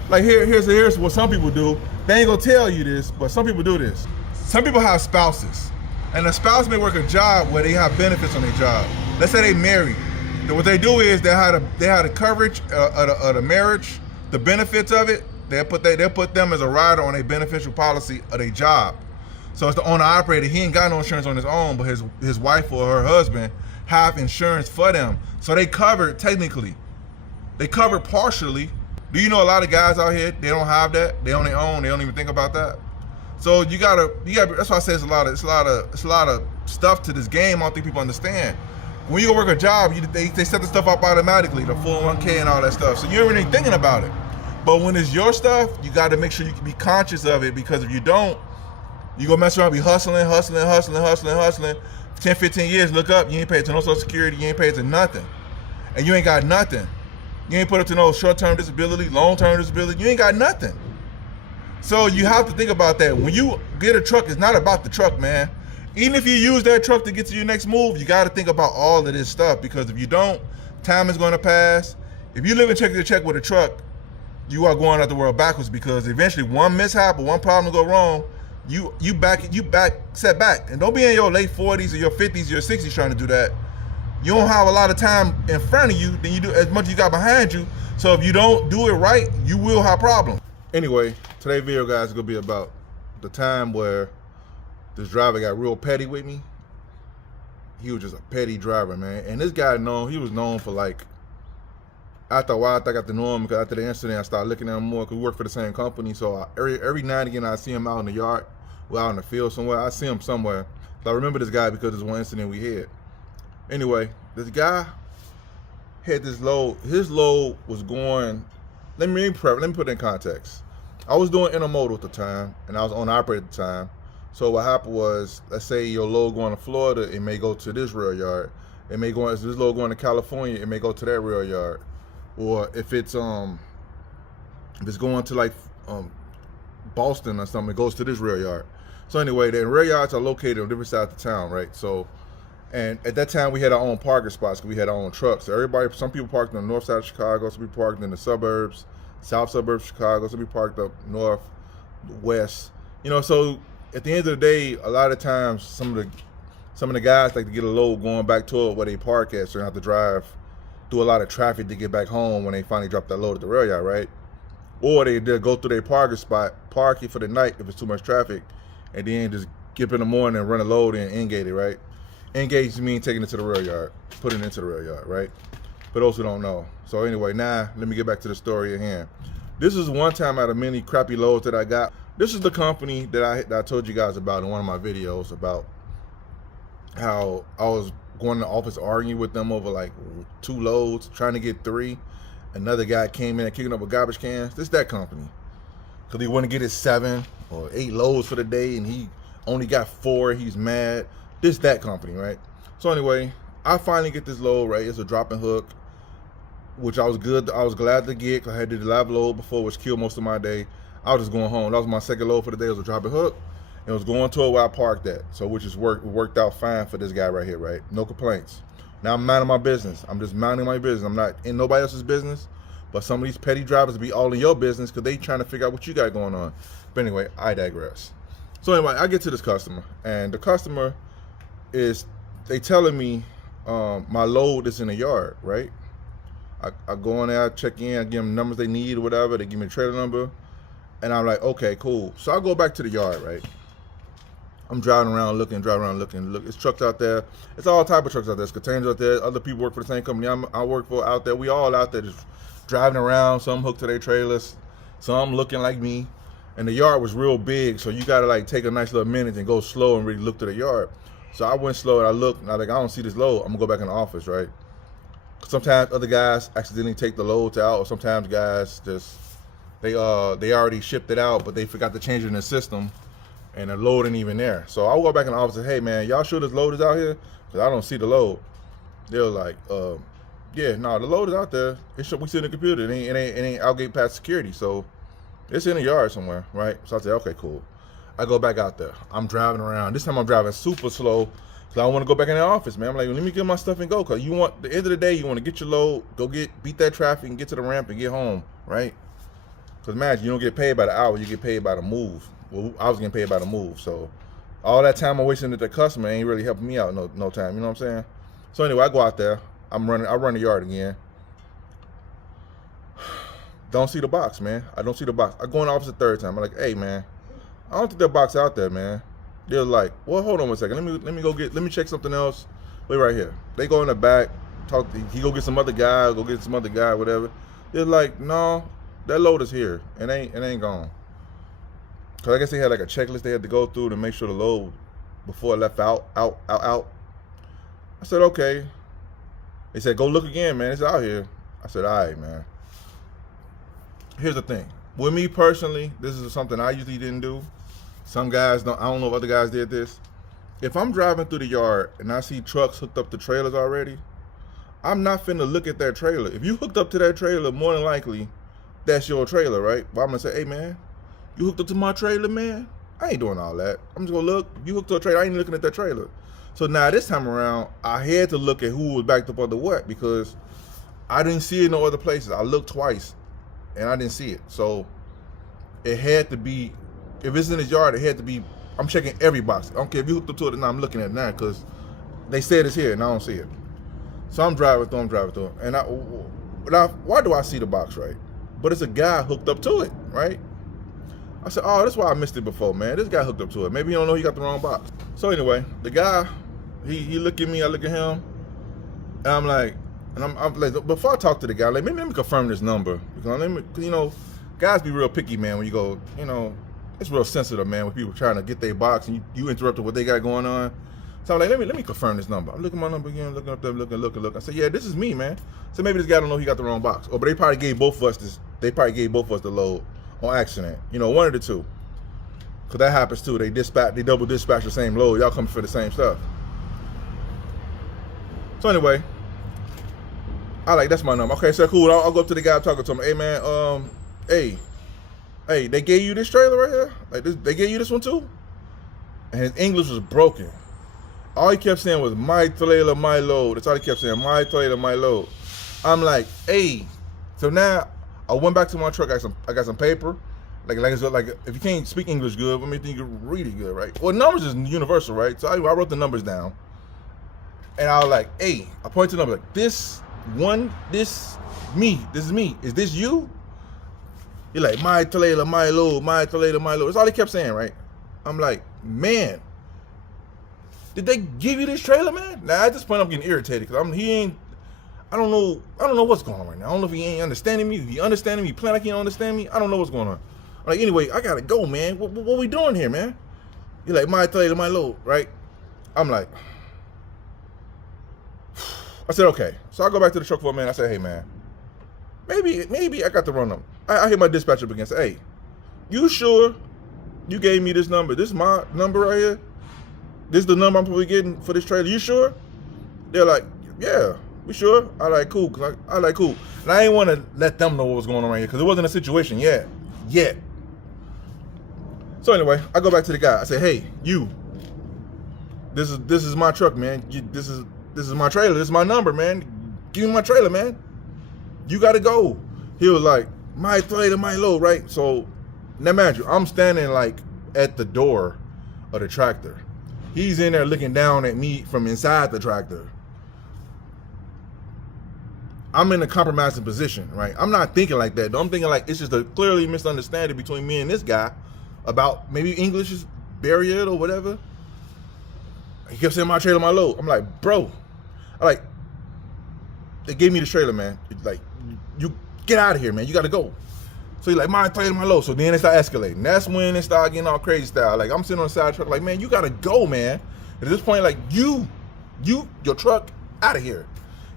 Like here's what some people do. They ain't gonna tell you this, but some people do this. Some people have spouses, and the spouse may work a job where they have benefits on their job. Let's say they married. Then what they do is they had a coverage of the marriage, the benefits of it. They'll put them as a rider on a beneficial policy of their job. So it's the owner-operator. He ain't got no insurance on his own, but his wife or her husband have insurance for them. So they covered technically. They covered partially. Do you know a lot of guys out here, they don't have that? They on their own. They don't even think about that. So you gotta. That's why I say it's a lot of stuff to this game. I don't think people understand. When you go work a job, they set the stuff up automatically, the 401k and all that stuff. So you ain't really thinking about it. But when it's your stuff, you got to make sure you can be conscious of it, because if you don't, you go mess around, be hustling. 10, 15 years, look up, you ain't paid to no Social Security, you ain't paid to nothing. And you ain't got nothing. You ain't put up to no short-term disability, long-term disability, you ain't got nothing. So you have to think about that. When you get a truck, it's not about the truck, man. Even if you use that truck to get to your next move, you got to think about all of this stuff, because if you don't, time is going to pass. If you live in check to check with a truck, you are going out the world backwards, because eventually one mishap or one problem go wrong, you set back. And don't be in your late 40s or your 50s or your 60s trying to do that. You don't have a lot of time in front of you than you do as much as you got behind you. So if you don't do it right, you will have problems. Anyway, today's video, guys, is gonna be about the time where this driver got real petty with me. He was just a petty driver, man. And this guy he was known for, like, after a while, I got to know him, because after the incident, I started looking at him more, because we work for the same company. So every now and again, I see him out in the yard, or out in the field somewhere. I see him somewhere. So I remember this guy because of this one incident we had. Anyway, this guy had this load. His load was going, let me put it in context. I was doing intermodal at the time, and I was on operator at the time. So what happened was, let's say your load going to Florida, it may go to this rail yard. It may go, if this load going to California, it may go to that rail yard. Or if it's going to, like, Boston or something, it goes to this rail yard. So anyway, the rail yards are located on different sides of town, right? So, and at that time we had our own parking spots, because we had our own trucks. So some people parked on the north side of Chicago, some people parked in the suburbs, south suburbs of Chicago, some people parked up north, west. You know, so at the end of the day, a lot of times some of the guys like to get a load going back toward where they park at, so they have to drive through a lot of traffic to get back home when they finally drop that load at the rail yard, right? Or they go through their parking spot, park it for the night if it's too much traffic, and then just get up in the morning and run a load and engage it, right? Engage means taking it to the rail yard, putting it into the rail yard, right? For those who don't know. So anyway, now let me get back to the story at hand. This is one time out of many crappy loads that I got. This is the company that I told you guys about in one of my videos, about how I was going to the office arguing with them over like 2 loads, trying to get 3. Another guy came in and kicking up with garbage cans. This is that company. Because he wanted to get his 7 or 8 loads for the day, and he only got 4. He's mad. This is that company, right? So anyway, I finally get this load, right? It's a drop and hook, which I was glad to get, because I had to do the live load before, which killed most of my day. I was just going home. That was my second load for the day. It was a drop and hook. It was going to where I parked at. So which is worked out fine for this guy right here, right? No complaints. Now I'm minding my business. I'm just minding my business. I'm not in nobody else's business. But some of these petty drivers be all in your business, because they trying to figure out what you got going on. But anyway, I digress. So anyway, I get to this customer, and the customer they telling me my load is in the yard, right? I go in there, I check in, I give them numbers they need or whatever. They give me a trailer number, and I'm like, okay, cool. So I go back to the yard, right? I'm driving around looking. Look, it's trucks out there. It's all type of trucks out there. It's containers out there. Other people work for the same company I work for out there. We all out there just driving around. Some hooked to their trailers, some looking like me. And the yard was real big, so you gotta like take a nice little minute and go slow and really look to the yard. So I went slow and I looked, and I was like, I don't see this load. I'm gonna go back in the office, right? Sometimes other guys accidentally take the loads out, or sometimes guys just they already shipped it out, but they forgot to change it in the system, and the load ain't even there. So I go back in the office and say, hey man, y'all sure this load is out here? Because I don't see the load. They're like, yeah, no, the load is out there. We see it in the computer. It ain't outgate past security, so it's in the yard somewhere, right? So I said, okay, cool. I go back out there. I'm driving around. This time I'm driving super slow, because I want to go back in the office, man. I'm like, let me get my stuff and go, because at the end of the day, you want to get your load, beat that traffic and get to the ramp and get home, right? Because imagine, you don't get paid by the hour, you get paid by the move. Well, I was getting paid by the move, so all that time I'm wasting at the customer ain't really helping me out no time, you know what I'm saying? So anyway, I go out there. I run the yard again. Don't see the box, man. I don't see the box. I go in the office the third time. I'm like, hey, man, I don't think that box out there, man. They're like, well, hold on one second. Let me check something else. Wait right here. They go in the back, he go get some other guy, whatever. They're like, no, that load is here. It ain't gone. Cause I guess they had like a checklist they had to go through to make sure the load before it left out. I said, okay. They said, go look again, man. It's out here. I said, all right, man. Here's the thing. With me personally, this is something I usually didn't do. Some guys don't. I don't know if other guys did this. If I'm driving through the yard and I see trucks hooked up to trailers already, I'm not finna look at that trailer. If you hooked up to that trailer, more than likely, that's your trailer, right? But I'm gonna say, hey, man, you hooked up to my trailer, man? I ain't doing all that. I'm just gonna look. You hooked to a trailer, I ain't looking at that trailer. So now this time around, I had to look at who was backed up on the what, because I didn't see it no other places. I looked twice and I didn't see it. So it had to be, if it's in his yard, it had to be, I'm checking every box. I don't care if you hooked up to it or not, I'm looking at it now because they said it's here and I don't see it. So I'm driving through, and why do I see the box, right? But it's a guy hooked up to it, right? I said, oh, that's why I missed it before, man. This guy hooked up to it. Maybe he don't know he got the wrong box. So anyway, the guy, he look at me, I look at him, and I'm like, before I talk to the guy, like, maybe let me confirm this number. Because, guys be real picky, man, when you go, it's real sensitive, man, when people trying to get their box and you interrupted what they got going on. So I'm like, let me confirm this number. I'm looking at my number again, looking up there, looking. I said, yeah, this is me, man. So maybe this guy don't know he got the wrong box. But they probably gave both of us the load on accident. One of the two. Because that happens too. They double dispatch the same load. Y'all come for the same stuff. So anyway, that's my number. Okay, so cool. I'll go up to the guy talking to him. Hey, man, hey, they gave you this trailer right here? Like this, they gave you this one too? And his English was broken. All he kept saying was, my trailer, my load. That's all he kept saying, my trailer, my load. I'm like, hey. So now I went back to my truck. I got some paper. Like if you can't speak English good, what makes you can read it good, right? Well, numbers is universal, right? So I wrote the numbers down. And I was like, hey, I pointed to the number, like, this is me. Is this you? You're like, my trailer, my load, my trailer, my load. That's all he kept saying, right? I'm like, man, did they give you this trailer, man? Now at this point I'm getting irritated because I don't know what's going on right now. I don't know if he ain't understanding me. If he understanding me, playing like he don't understand me. I don't know what's going on. I'm like, anyway, I gotta go, man. What we doing here, man? You're like, my trailer, my load, right? I'm like, I said, okay. So I go back to the truck for a minute. I said, hey, man, maybe I got the wrong number. I hit my dispatcher up again. Say, hey, you sure you gave me this number? This is my number right here? This is the number I'm probably getting for this trailer. You sure? They're like, yeah, we sure. I like, cool. I like, cool. And I didn't want to let them know what was going on right here because it wasn't a situation yet. So anyway, I go back to the guy. I say, hey, you. This is my truck, man. This is my trailer. This is my number, man. Give me my trailer, man. You got to go. He was like, my trailer, my load, right? So, now mind you, I'm standing like at the door of the tractor. He's in there looking down at me from inside the tractor. I'm in a compromising position, right? I'm not thinking like that. I'm thinking like it's just a clearly misunderstanding between me and this guy about maybe English is barrier or whatever. He kept saying my trailer, my load. I'm like, bro, they gave me the trailer, man. It's like, you get out of here, man. You got to go. So he's like, my trailer, my load. So then it started escalating. That's when it started getting all crazy style. Like, I'm sitting on the side of the truck, like, man, you got to go, man. At this point, like, your truck, out of here.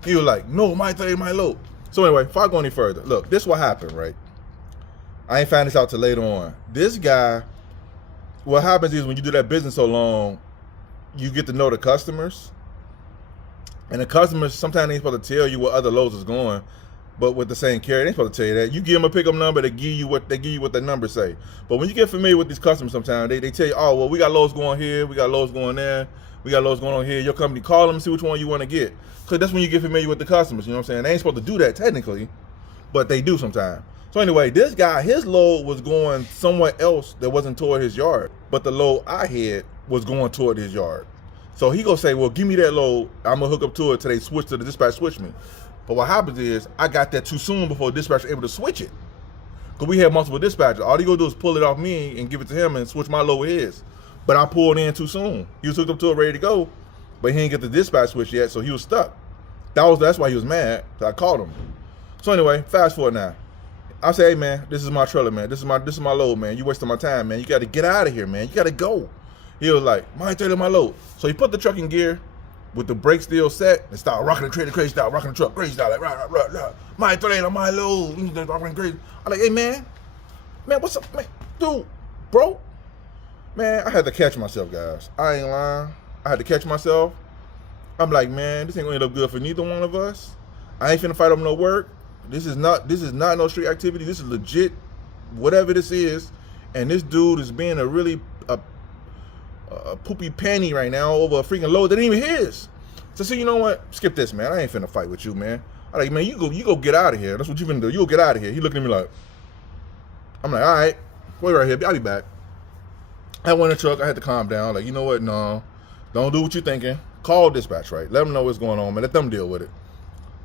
He was like, no, my trailer, my load. So anyway, before I go any further, look, this is what happened, right? I ain't found this out till later on. This guy, what happens is when you do that business so long, you get to know the customers. And the customers, sometimes they ain't supposed to tell you what other loads is going, but with the same carrier, they ain't supposed to tell you that. You give them a pickup number, they give you what the numbers say. But when you get familiar with these customers sometimes, they tell you, oh, well, we got loads going here, we got loads going there, we got loads going on here. Your company, call them and see which one you want to get. Because that's when you get familiar with the customers, you know what I'm saying? They ain't supposed to do that technically, but they do sometimes. So anyway, this guy, his load was going somewhere else that wasn't toward his yard, but the load I had was going toward his yard. So he gonna say, well, give me that load. I'm gonna hook up to it till they switch to the dispatch switch me. But what happens is I got that too soon before the dispatcher able to switch it. Because we had multiple dispatchers. All he gonna do is pull it off me and give it to him and switch my load with his. But I pulled in too soon. He was hooked up to it ready to go, but he didn't get the dispatch switch yet, so he was stuck. That's why he was mad, that I called him. So anyway, fast forward now. I say, hey man, this is my trailer, man. This is my load, man. You wasting my time, man. You gotta get out of here, man. You gotta go. He was like, my trailer, my load. So he put the truck in gear, with the brake still set, and start rocking the trailer crazy style, rocking the truck crazy style, like rah, my trailer, my load, rocking crazy. I'm like, hey man, what's up, man, dude, bro, man, I had to catch myself, guys. I ain't lying. I had to catch myself. I'm like, man, this ain't gonna end up good for neither one of us. I ain't finna fight up no work. This is not no street activity. This is legit, whatever this is. And this dude is being a really a poopy panty right now over a freaking load that ain't even his. So see, you know what? Skip this, man. I ain't finna fight with you, man. I'm like, man, you go get out of here. That's what you finna do. You go get out of here. He looking at me like, I'm like, all right, wait right here. I'll be back. I went in the truck. I had to calm down. Like, you know what? No, don't do what you're thinking. Call dispatch, right? Let them know what's going on, man. Let them deal with it.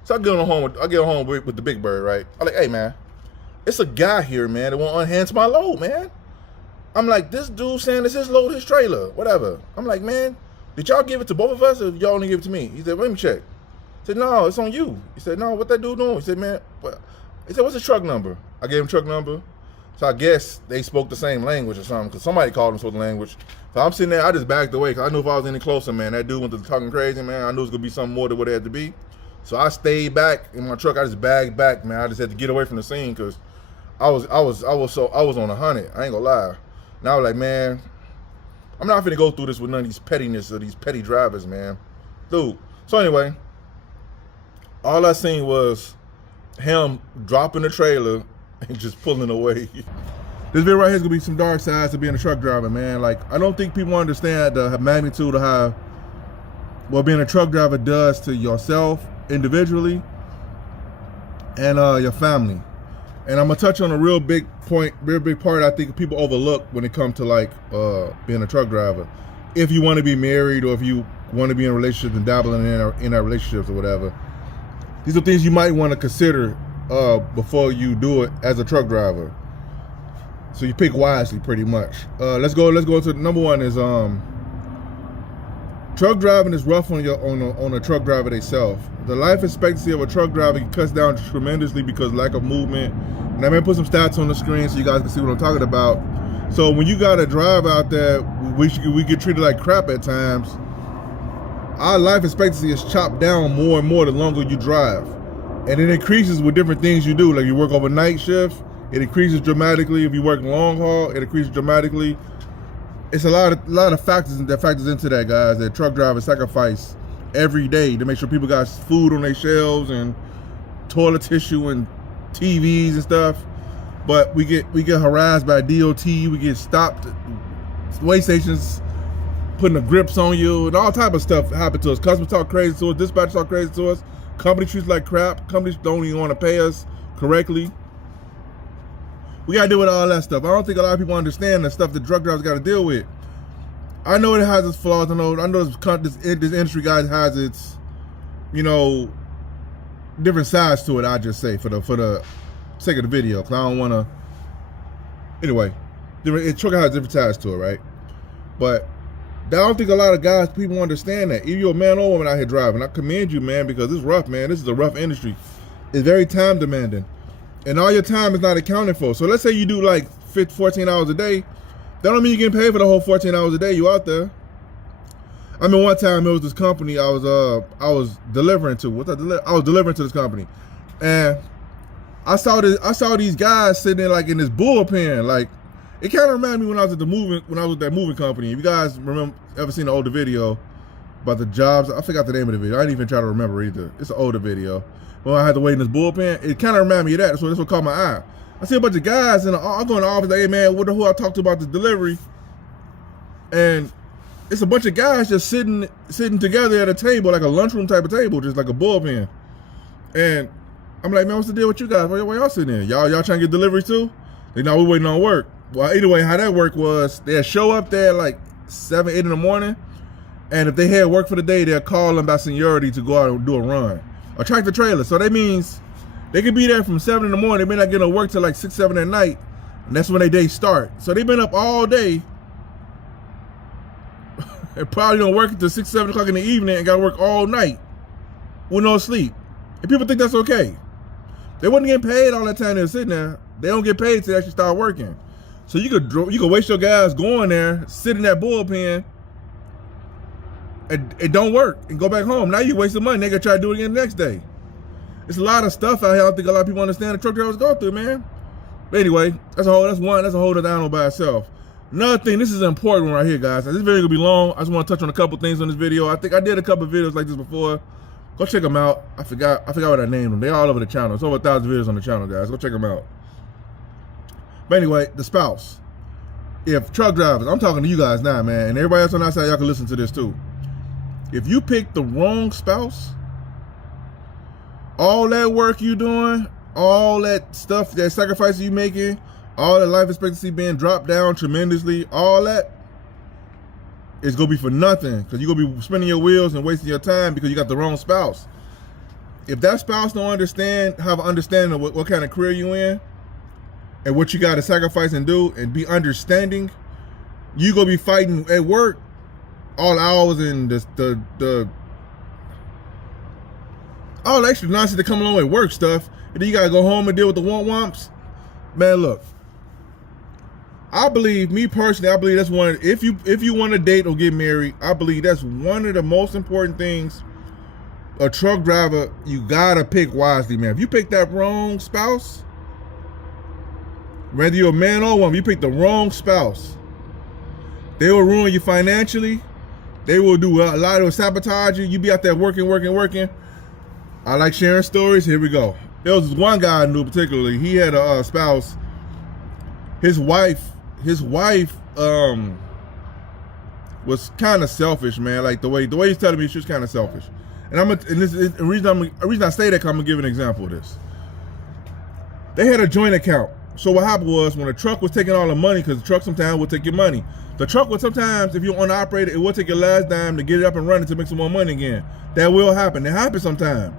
So I get home with the big bird, right? I'm like, hey, man, it's a guy here, man, that won't unhands my load, man. I'm like, this dude saying it's his load, his trailer, whatever. I'm like, man, did y'all give it to both of us or y'all only give it to me? He said, let me check. I said, no, it's on you. He said, no, what that dude doing? He said, man, what? He said, what's his truck number? I gave him truck number. So I guess they spoke the same language or something because somebody called him spoke the language. So I'm sitting there, I just backed away because I knew if I was any closer, man, that dude went to talking crazy, man. I knew it was going to be something more than what it had to be. So I stayed back in my truck. I just bagged back, man. I just had to get away from the scene because I was on 100. I ain't gonna lie. Now I was like, man, I'm not finna go through this with none of these pettiness or these petty drivers, man. Dude. So anyway, all I seen was him dropping the trailer and just pulling away. This video right here is gonna be some dark sides to being a truck driver, man. Like, I don't think people understand the magnitude of how what being a truck driver does to yourself individually and your family. And I'm gonna touch on a real big part I think people overlook when it comes to like being a truck driver. If you want to be married or if you want to be in relationships and dabbling in our relationships or whatever, these are things you might want to consider before you do it as a truck driver. So you pick wisely, pretty much. Let's go to number one is truck driving is rough on a truck driver themselves. The life expectancy of a truck driver cuts down tremendously because of lack of movement. And I'm gonna put some stats on the screen so you guys can see what I'm talking about. So when you got a drive out there, we get treated like crap at times. Our life expectancy is chopped down more and more the longer you drive. And it increases with different things you do. Like you work overnight shift, it increases dramatically. If you work long haul, it increases dramatically. It's a lot of factors that factors into that, guys, that truck drivers sacrifice every day to make sure people got food on their shelves and toilet tissue and TVs and stuff. But we get harassed by DOT, we get stopped at way stations, putting the grips on you, and all type of stuff happen to us. Customers talk crazy to us, dispatchers talk crazy to us, company treats like crap, companies don't even want to pay us correctly. We gotta deal with all that stuff. I don't think a lot of people understand the stuff that truck drivers gotta deal with. I know it has its flaws. I know this industry, guys, has its, you know, different sides to it. I just say for the sake of the video, because I don't want to. Anyway, truck has different sides to it, right? But I don't think a lot of people understand that. If you're a man or woman out here driving, I commend you, man, because it's rough, man. This is a rough industry. It's very time demanding. And all your time is not accounted for. So let's say you do like 14 hours a day. That don't mean you're getting paid for the whole 14 hours a day you out there. I mean, one time it was this company I was delivering to. I was delivering to this company, and I saw these guys sitting there like in this bullpen. Like, it kind of reminded me when I was at that moving company. If you guys ever seen the older video about the jobs, I forgot the name of the video. I didn't even try to remember either. It's an older video. When I had to wait in this bullpen, it kind of reminded me of that. So that's what caught my eye. I see a bunch of guys, and I go in the office like, hey man, who I talked to about this delivery, and it's a bunch of guys just sitting together at a table, like a lunchroom type of table, just like a bullpen. And I'm like, man, what's the deal with you guys? Why y'all sitting there? Y'all trying to get deliveries too? They know we're waiting on work. Well, either way, how that worked was they'd show up there like 7, 8 in the morning, and if they had work for the day, they'll call them by seniority to go out and do a run. Or tractor trailer. So that means they could be there from 7 in the morning. They may not get to work till like 6, 7 at night. And that's when their day start. So they've been up all day. And probably don't work until 6, 7 o'clock in the evening and got to work all night with no sleep. And people think that's okay. They wasn't getting paid all that time they were sitting there. They don't get paid till they actually start working. So you could waste your gas going there, sit in that bullpen, it don't work and go back home. Now you wasting money. They gotta try to do it again the next day. It's a lot of stuff out here. I don't think a lot of people understand the truck drivers go through, man. But anyway, that's a whole other animal by itself. Another thing, this is an important one right here, guys. Now, this video gonna be long. I just want to touch on a couple things on this video. I think I did a couple videos like this before. Go check them out. I forgot what I named them. They're all over the channel. It's over 1,000 videos on the channel, guys. Go check them out. But anyway, the spouse. If truck drivers, I'm talking to you guys now, man, and everybody else on that side, y'all can listen to this too. If you pick the wrong spouse, all that work you doing, all that stuff, that sacrifices you making, all the life expectancy being dropped down tremendously, all that is gonna be for nothing, because you're gonna be spinning your wheels and wasting your time because you got the wrong spouse. If that spouse don't have an understanding of what kind of career you in and what you gotta sacrifice and do and be understanding, you gonna be fighting at work all hours and all the extra nonsense that come along with work stuff, and then you gotta go home and deal with the womps. Man, look, I believe, me personally, I believe that's one. If you want to date or get married, I believe that's one of the most important things. A truck driver, you gotta pick wisely, man. If you pick that wrong spouse, whether you're a man or woman, you pick the wrong spouse, they will ruin you financially. They will do a lot of sabotage you. You be out there working. I like sharing stories. Here we go. There was this one guy I knew particularly. He had a spouse. His wife was kind of selfish, man. Like the way he's telling me, she was kind of selfish. And the reason I say that, 'cause I'm gonna give an example of this. They had a joint account. So what happened was, when the truck was taking all the money, because the truck sometimes will take your money. The truck would sometimes, if you're on the operator, it will take your last dime to get it up and running to make some more money again. That will happen. It happens sometimes.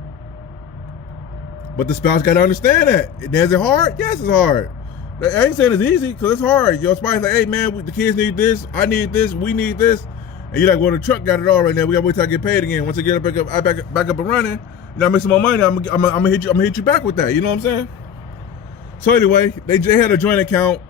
But the spouse got to understand that. Is it hard? Yes, it's hard. I ain't saying it's easy, because it's hard. Your spouse is like, hey man, the kids need this, I need this, we need this. And you're like, well, the truck got it all right now. We got to wait till I get paid again. Once I get it back up and running, I make some more money. I'm gonna hit you back with that. You know what I'm saying? So anyway, they had a joint account.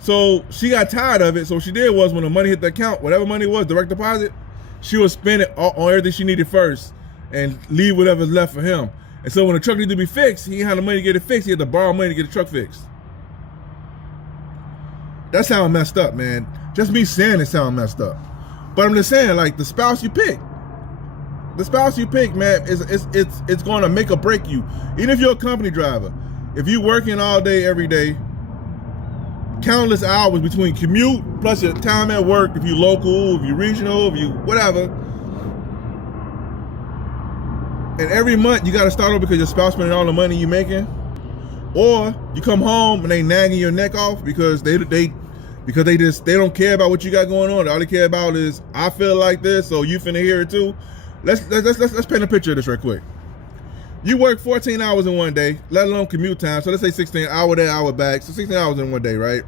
So she got tired of it. So what she did was, when the money hit the account, whatever money was, direct deposit, she would spend it on everything she needed first and leave whatever's left for him. And so when the truck needed to be fixed, he had the money to get it fixed. He had to borrow money to get the truck fixed. That sound messed up, man. Just me saying it sound messed up. But I'm just saying, like, the spouse you pick, man, it's going to make or break you. Even if you're a company driver, if you're working all day, every day, countless hours between commute plus your time at work, if you're local, if you're regional, if you whatever, and every month you got to start over because your spouse spending all the money you're making, or you come home and they nagging your neck off because they don't care about what you got going on. All they care about is, I feel like this, so you finna hear it too. Let's paint a picture of this right quick. You work 14 hours in one day, let alone commute time. So let's say 16 hour there, hour back. So 16 hours in one day, right?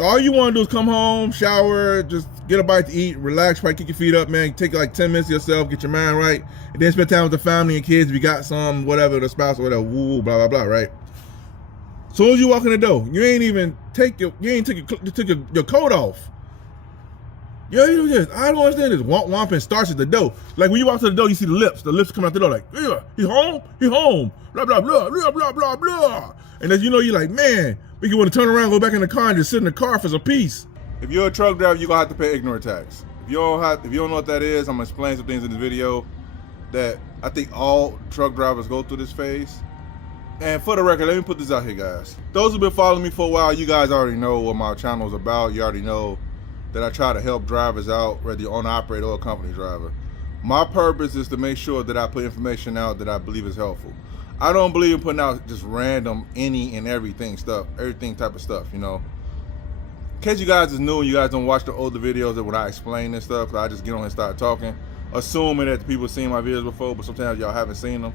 All you want to do is come home, shower, just get a bite to eat, relax, probably kick your feet up, man. Take like 10 minutes to yourself, get your mind right, and then spend time with the family and kids if you got some, whatever, the spouse or whatever, woo, blah, blah, blah, right? As soon as you walk in the door, you ain't took your coat off. I don't understand this. Womp and starts at the door. Like when you walk to the door, you see the lips coming out the door, like, yeah, he's home, blah, blah, blah, blah, blah, blah, blah. And as you know, you're like, man, we can want to turn around, go back in the car and just sit in the car for some peace. If you're a truck driver, you're gonna have to pay ignorant tax. If you don't know what that is, I'm gonna explain some things in this video that I think all truck drivers go through this phase. And for the record, let me put this out here, guys. Those who've been following me for a while, you guys already know what my channel is about. You already know that I try to help drivers out, whether you're owner operator or a company driver. My purpose is to make sure that I put information out that I believe is helpful. I don't believe in putting out just random any and everything type of stuff, you know. In case you guys is new and you guys don't watch the older videos that when I explain this stuff, I just get on and start talking, assuming that the people have seen my videos before, but sometimes y'all haven't seen them.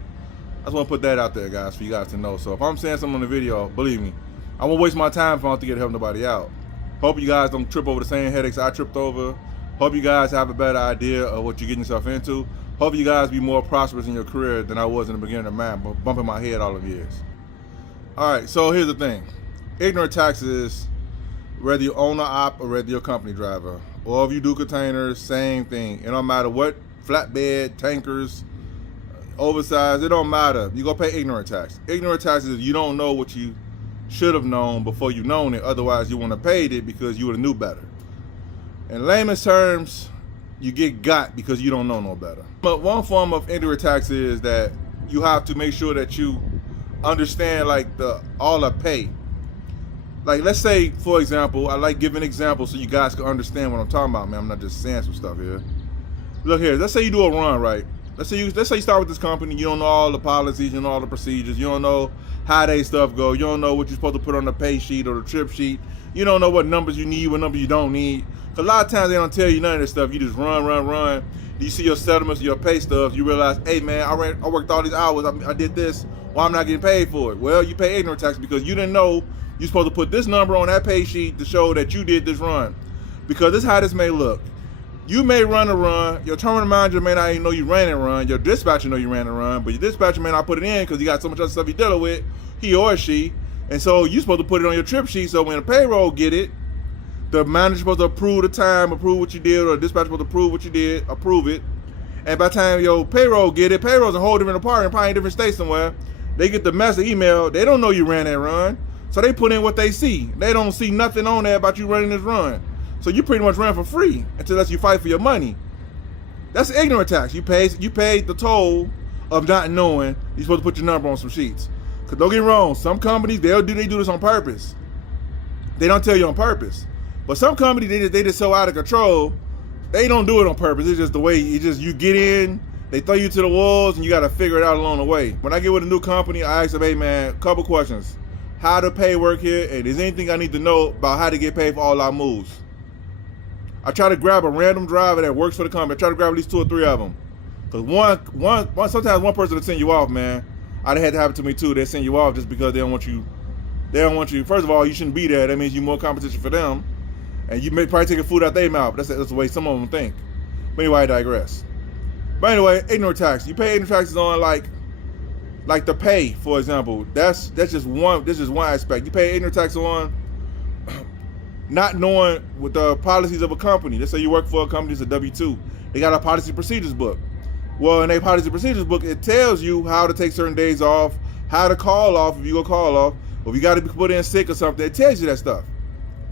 I just want to put that out there, guys, for you guys to know. So if I'm saying something on the video, believe me, I won't waste my time if I don't think it'll help nobody out. Hope you guys don't trip over the same headaches I tripped over. Hope you guys have a better idea of what you're getting yourself into. Hope you guys be more prosperous in your career than I was in the beginning of mine, bumping my head all of years. All right, so here's the thing. Ignorant tax is whether you're owner op or whether you're a company driver. Or if you do containers, same thing. It don't matter what flatbed, tankers, oversized, it don't matter. You go pay ignorant tax. Ignorant tax is you don't know what you should have known before you known it. Otherwise, you wouldn't have paid it because you would have knew better. In layman's terms, you get got because you don't know no better. But one form of indirect tax is that you have to make sure that you understand like all the pay. Like, let's say, for example, I like giving examples so you guys can understand what I'm talking about, man. I'm not just saying some stuff here. Look here, let's say you do a run, right? Let's say you start with this company, you don't know all the policies, you don't know all the procedures, you don't know how they stuff go, you don't know what you're supposed to put on the pay sheet or the trip sheet, you don't know what numbers you need, what numbers you don't need. Cause a lot of times they don't tell you none of this stuff. You just run. You see your settlements, your pay stubs, you realize, hey man, I worked all these hours, I did this, why I'm not getting paid for it? Well, you pay ignorant tax because you didn't know you're supposed to put this number on that pay sheet to show that you did this run. Because this is how this may look. You may run a run, your terminal manager may not even know you ran a run, your dispatcher know you ran a run, but your dispatcher may not put it in because you got so much other stuff you're dealing with, he or she, and so you're supposed to put it on your trip sheet so when the payroll get it, the manager's supposed to approve the time, approve what you did, or the dispatcher supposed to approve what you did, approve it, and by the time your payroll get it, payroll's a whole different department, probably in a different state somewhere, they get the message email, they don't know you ran that run, so they put in what they see. They don't see nothing on there about you running this run. So you pretty much ran for free until you fight for your money. That's ignorant tax. You paid the toll of not knowing you're supposed to put your number on some sheets. Cause don't get me wrong, some companies they do this on purpose. They don't tell you on purpose. But some companies they just so out of control, they don't do it on purpose. It's just the way you get in, they throw you to the wolves and you gotta figure it out along the way. When I get with a new company, I ask them, hey man, couple questions. How to pay work here, and is anything I need to know about how to get paid for all our moves? I try to grab a random driver that works for the company. I try to grab at least 2 or 3 of them. Because sometimes one person will send you off, man. I had to happen to me too. They send you off just because they don't want you. First of all, you shouldn't be there. That means you're more competition for them. And you may probably take a food out their mouth. That's the way some of them think. But anyway, I digress. But anyway, ignorant tax. You pay ignorant taxes on like the pay, for example. That's just one aspect. You pay ignorant tax on not knowing what the policies of a company. Let's say you work for a company that's a W-2. They got a policy procedures book. Well, in their policy procedures book, it tells you how to take certain days off, how to call off if you go call off, or if you got to be put in sick or something. It tells you that stuff.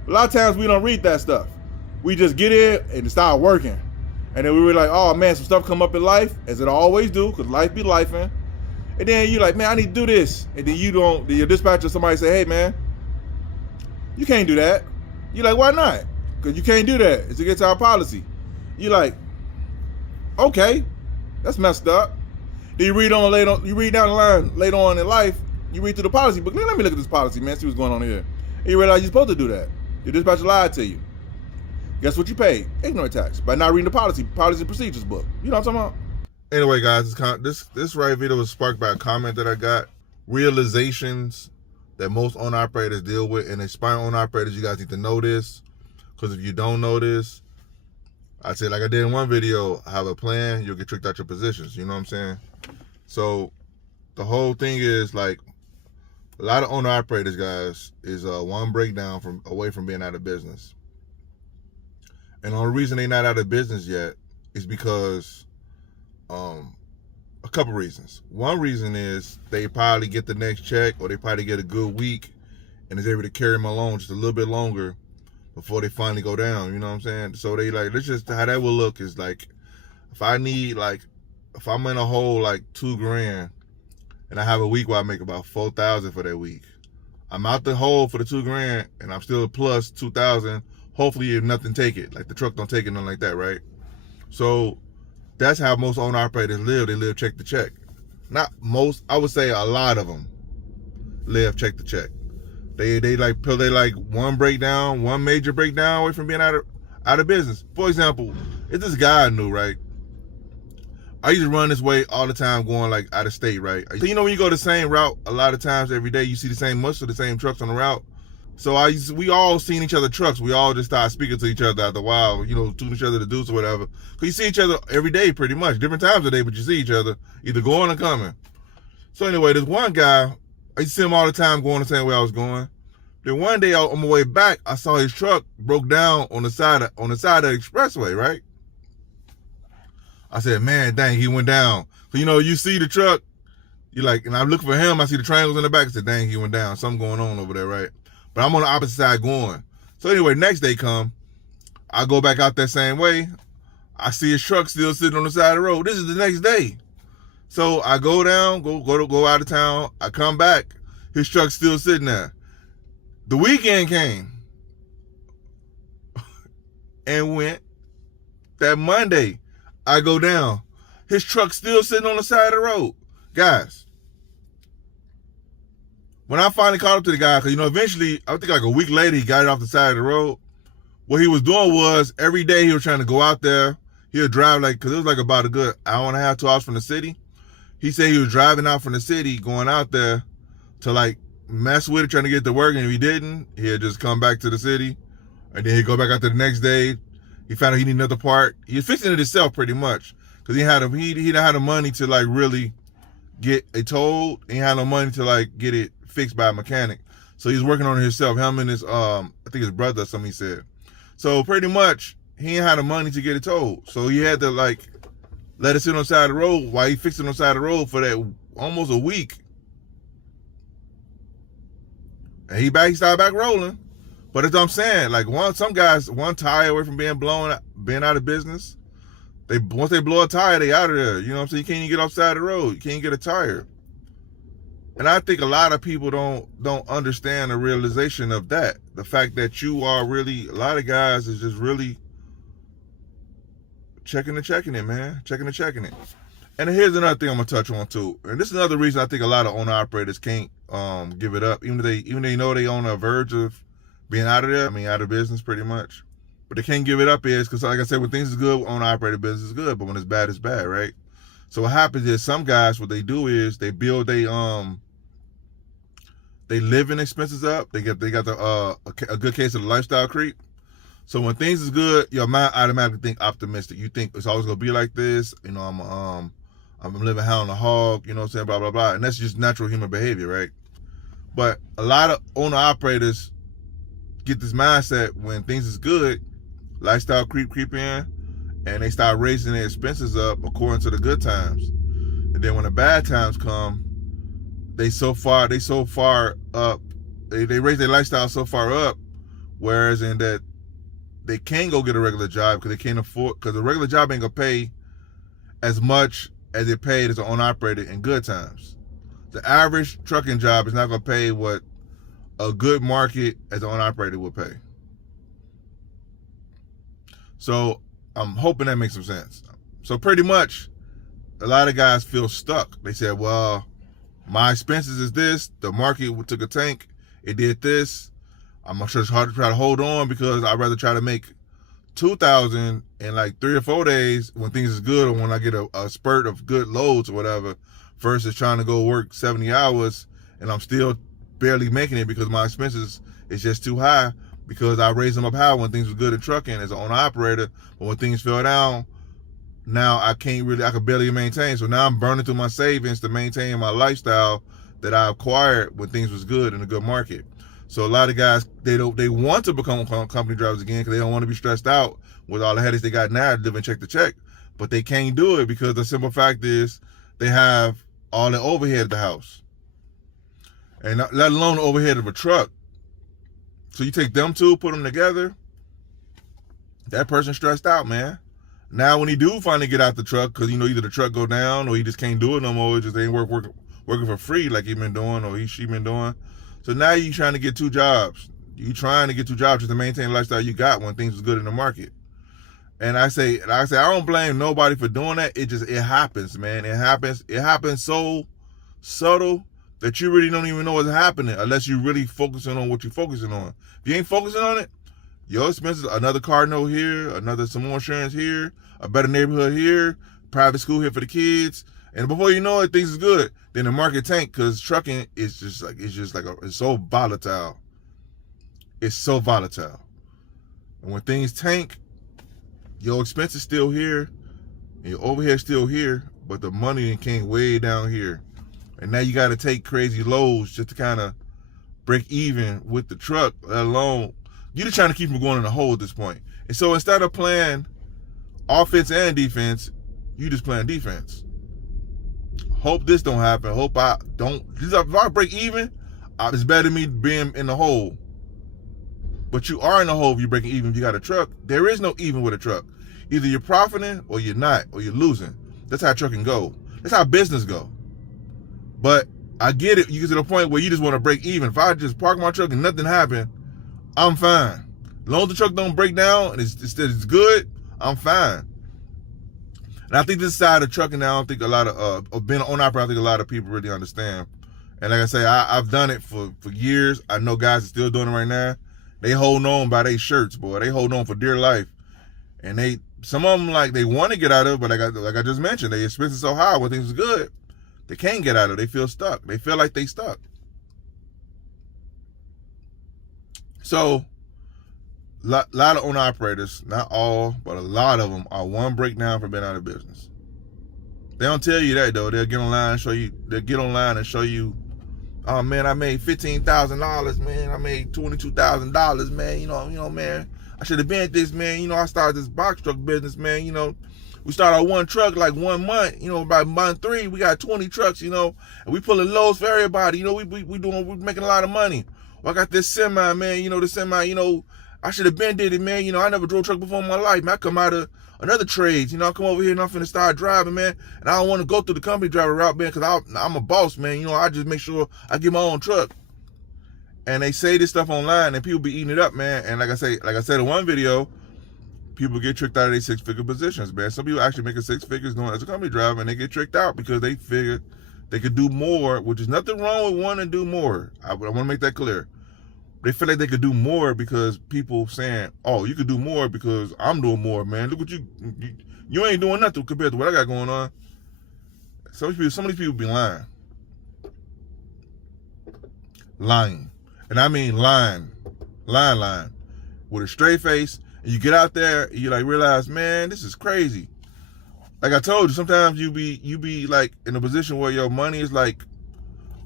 A lot of times we don't read that stuff. We just get in and start working. And then we were like, oh man, some stuff come up in life, as it always do, because life be lifing. And then you're like, man, I need to do this. And then your dispatcher, somebody say, hey man, you can't do that. You're like, why not? Because you can't do that. It's against our policy. You're like, okay, that's messed up. Then you read down the line later on in life, you read through the policy book. Let me look at this policy, man, see what's going on here. And you realize you're supposed to do that. Your dispatcher lied to you. Guess what you paid? Ignorant tax by not reading the policy and procedures book. You know what I'm talking about? Anyway, guys, this right video was sparked by a comment that I got. Realizations that most owner-operators deal with, and aspiring owner-operators, you guys need to know this, because if you don't know this, I said, like I did in one video, have a plan, you'll get tricked out your positions, you know what I'm saying? So the whole thing is, like, a lot of owner-operators, guys, is one breakdown away from being out of business. And the only reason they're not out of business yet is because a couple reasons. One reason is they probably get the next check, or they probably get a good week and is able to carry them along just a little bit longer before they finally go down, you know what I'm saying? So they like, let's just, how that will look is like, if I'm in a hole like $2,000 and I have a week where I make about $4,000 for that week, I'm out the hole for the $2,000 and I'm still plus $2,000. Hopefully if nothing take it, like the truck don't take it, nothing like that, right? So that's how most owner operators live. They live check to check. Not most, I would say a lot of them live check to check. They like one major breakdown away from being out of business. For example, if this guy I knew, right? I used to run this way all the time, going like out of state, right? So you know when you go the same route, a lot of times every day you see the same most of the same trucks on the route. So we all seen each other trucks. We all just started speaking to each other after a while, you know, tuning each other to deuce or whatever. Cause you see each other every day pretty much, different times of the day, but you see each other either going or coming. So anyway, there's one guy, I used to see him all the time going the same way I was going. Then one day on my way back, I saw his truck broke down on the side of the expressway, right? I said, man, dang, he went down. So, you see the truck, you like, and I look for him, I see the triangles in the back. I said, dang, he went down. Something going on over there, right? But I'm on the opposite side going. So anyway, next day come, I go back out that same way. I see his truck still sitting on the side of the road. This is the next day. So I go down, go out of town. I come back, his truck's still sitting there. The weekend came and went. That Monday, I go down. His truck's still sitting on the side of the road. Guys, when I finally called up to the guy, because, eventually, I think like a week later, he got it off the side of the road. What he was doing was, every day he was trying to go out there. He would drive, because it was like about a good hour and a half, 2 hours from the city. He said he was driving out from the city, going out there to, mess with it, trying to get to work. And if he didn't, he'd just come back to the city. And then he'd go back out there the next day. He found out he needed another part. He was fixing it himself pretty much. Because he didn't have the money to, really get it towed. He had no money to, get it fixed by a mechanic. So he's working on it himself. Him and his, I think his brother or something he said. So pretty much, he ain't had the money to get it towed. So he had to, let it sit on the side of the road while he fixed it on the side of the road for that almost a week. And he started back rolling. But as I'm saying, some guys, one tire away from being out of business. Once they blow a tire, they out of there. You know what I'm saying? You can't even get off the side of the road. You can't get a tire. And I think a lot of people don't understand the realization of that. The fact that a lot of guys is just really checking it, man. Checking it. And here's another thing I'm gonna touch on too. And this is another reason I think a lot of owner operators can't give it up, even they know they on the verge of being out of there. I mean, out of business pretty much. But they can't give it up is because, like I said, when things is good, owner operator business is good. But when it's bad, it's bad, right? So what happens is some guys, what they do is they build they living expenses up. They got a good case of the lifestyle creep. So when things is good, your mind automatically think optimistic. You think it's always gonna be like this. I'm living high on the hog. You know what I'm saying? Blah blah blah. And that's just natural human behavior, right? But a lot of owner operators get this mindset when things is good, lifestyle creep in, and they start raising their expenses up according to the good times. And then when the bad times come, they so far up, they raise their lifestyle so far up, whereas in that they can't go get a regular job because they can't afford, because a regular job ain't gonna pay as much as it paid as an owner operator in good times. The average trucking job is not gonna pay what a good market as an owner operator would pay. So I'm hoping that makes some sense. So pretty much, a lot of guys feel stuck. They said, well, my expenses is this, the market took a tank, it did this. I'm sure it's hard to try to hold on because I'd rather try to make $2,000 in 3 or 4 days when things is good, or when I get a spurt of good loads or whatever, versus trying to go work 70 hours and I'm still barely making it because my expenses is just too high, because I raised them up high when things were good in trucking as an owner operator, but when things fell down, now I could barely maintain. So now I'm burning through my savings to maintain my lifestyle that I acquired when things was good in a good market. So a lot of guys, they want to become company drivers again because they don't want to be stressed out with all the headaches they got now living check to check, but they can't do it because the simple fact is they have all the overhead at the house, and let alone the overhead of a truck. So you take them two, put them together, that person's stressed out, man. Now when he do finally get out the truck, because either the truck go down or he just can't do it no more, just ain't working for free like he been doing or she been doing. So now you trying to get 2 jobs. You trying to get 2 jobs just to maintain the lifestyle you got when things was good in the market. And I say I don't blame nobody for doing that. It happens, man. It happens so subtle that you really don't even know what's happening unless you're really focusing on what you're focusing on. If you ain't focusing on it, your expenses, another car note here, some more insurance here, a better neighborhood here, private school here for the kids, and before you know it, things is good. Then the market tank because trucking is it's so volatile. It's so volatile. And when things tank, your expenses still here, and your overhead still here, but the money came way down here. And now you got to take crazy loads just to kind of break even with the truck, let alone, you're just trying to keep them going in a hole at this point. And so instead of playing offense and defense, You just playing defense. Hope this don't happen. Hope I don't. If I break even, it's better than me being in the hole. But you are in the hole if you're breaking even if you got a truck. There is no even with a truck. Either you're profiting or you're not, or you're losing. That's how trucking go. That's how business go. But I get it. You get to the point where you just want to break even. If I just park my truck and nothing happened, I'm fine. As long as the truck don't break down and it's good, I'm fine. And I think this side of trucking now, I don't think a lot of being an owner operator, I think a lot of people really understand. And like I say, I've done it for years. I know guys are still doing it right now. They hold on by their shirts, boy. They hold on for dear life. And some of them, like, they want to get out of it, but like I just mentioned, their expenses so high when things are good, they can't get out of it. They feel stuck. They feel like they stuck. So, lot of owner operators, not all, but a lot of them are one breakdown from being out of business. They don't tell you that though. They'll get online and show you. They'll get online and show you. Oh man, I made $15,000, man. I made $22,000, man. You know, man. I should have been at this, man. You know, I started this box truck business, man. You know, we started our one truck like 1 month. You know, by month 3, we got 20 trucks. You know, and we pulling loads for everybody. You know, we're making a lot of money. Well, I got this semi, man. You know, the semi. You know, I should have been did it, man. You know, I never drove a truck before in my life, man. I come out of another trade. You know, I come over here and I'm finna start driving, man. And I don't want to go through the company driver route, man, because I'm a boss, man. You know, I just make sure I get my own truck. And they say this stuff online and people be eating it up, man. And like I said in one video, people get tricked out of their 6-figure positions, man. Some people actually making 6 figures doing as a company driver, and they get tricked out because they figure they could do more, which is nothing wrong with wanting to do more. I want to make that clear. They feel like they could do more because people saying, oh, you could do more because I'm doing more, man. Look what you ain't doing nothing compared to what I got going on. Some of these people be lying. Lying. And I mean lying with a straight face. And you get out there and you like realize, man, this is crazy. Like I told you, sometimes you be like in a position where your money is like,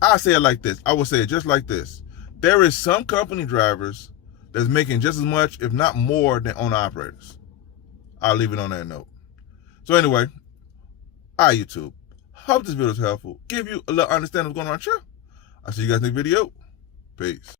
I say it like this. I will say it just like this. There is some company drivers that's making just as much, if not more, than owner operators. I'll leave it on that note. So anyway, hi YouTube. Hope this video is helpful. Give you a little understanding of what's going on here. I'll see you guys in the next video. Peace.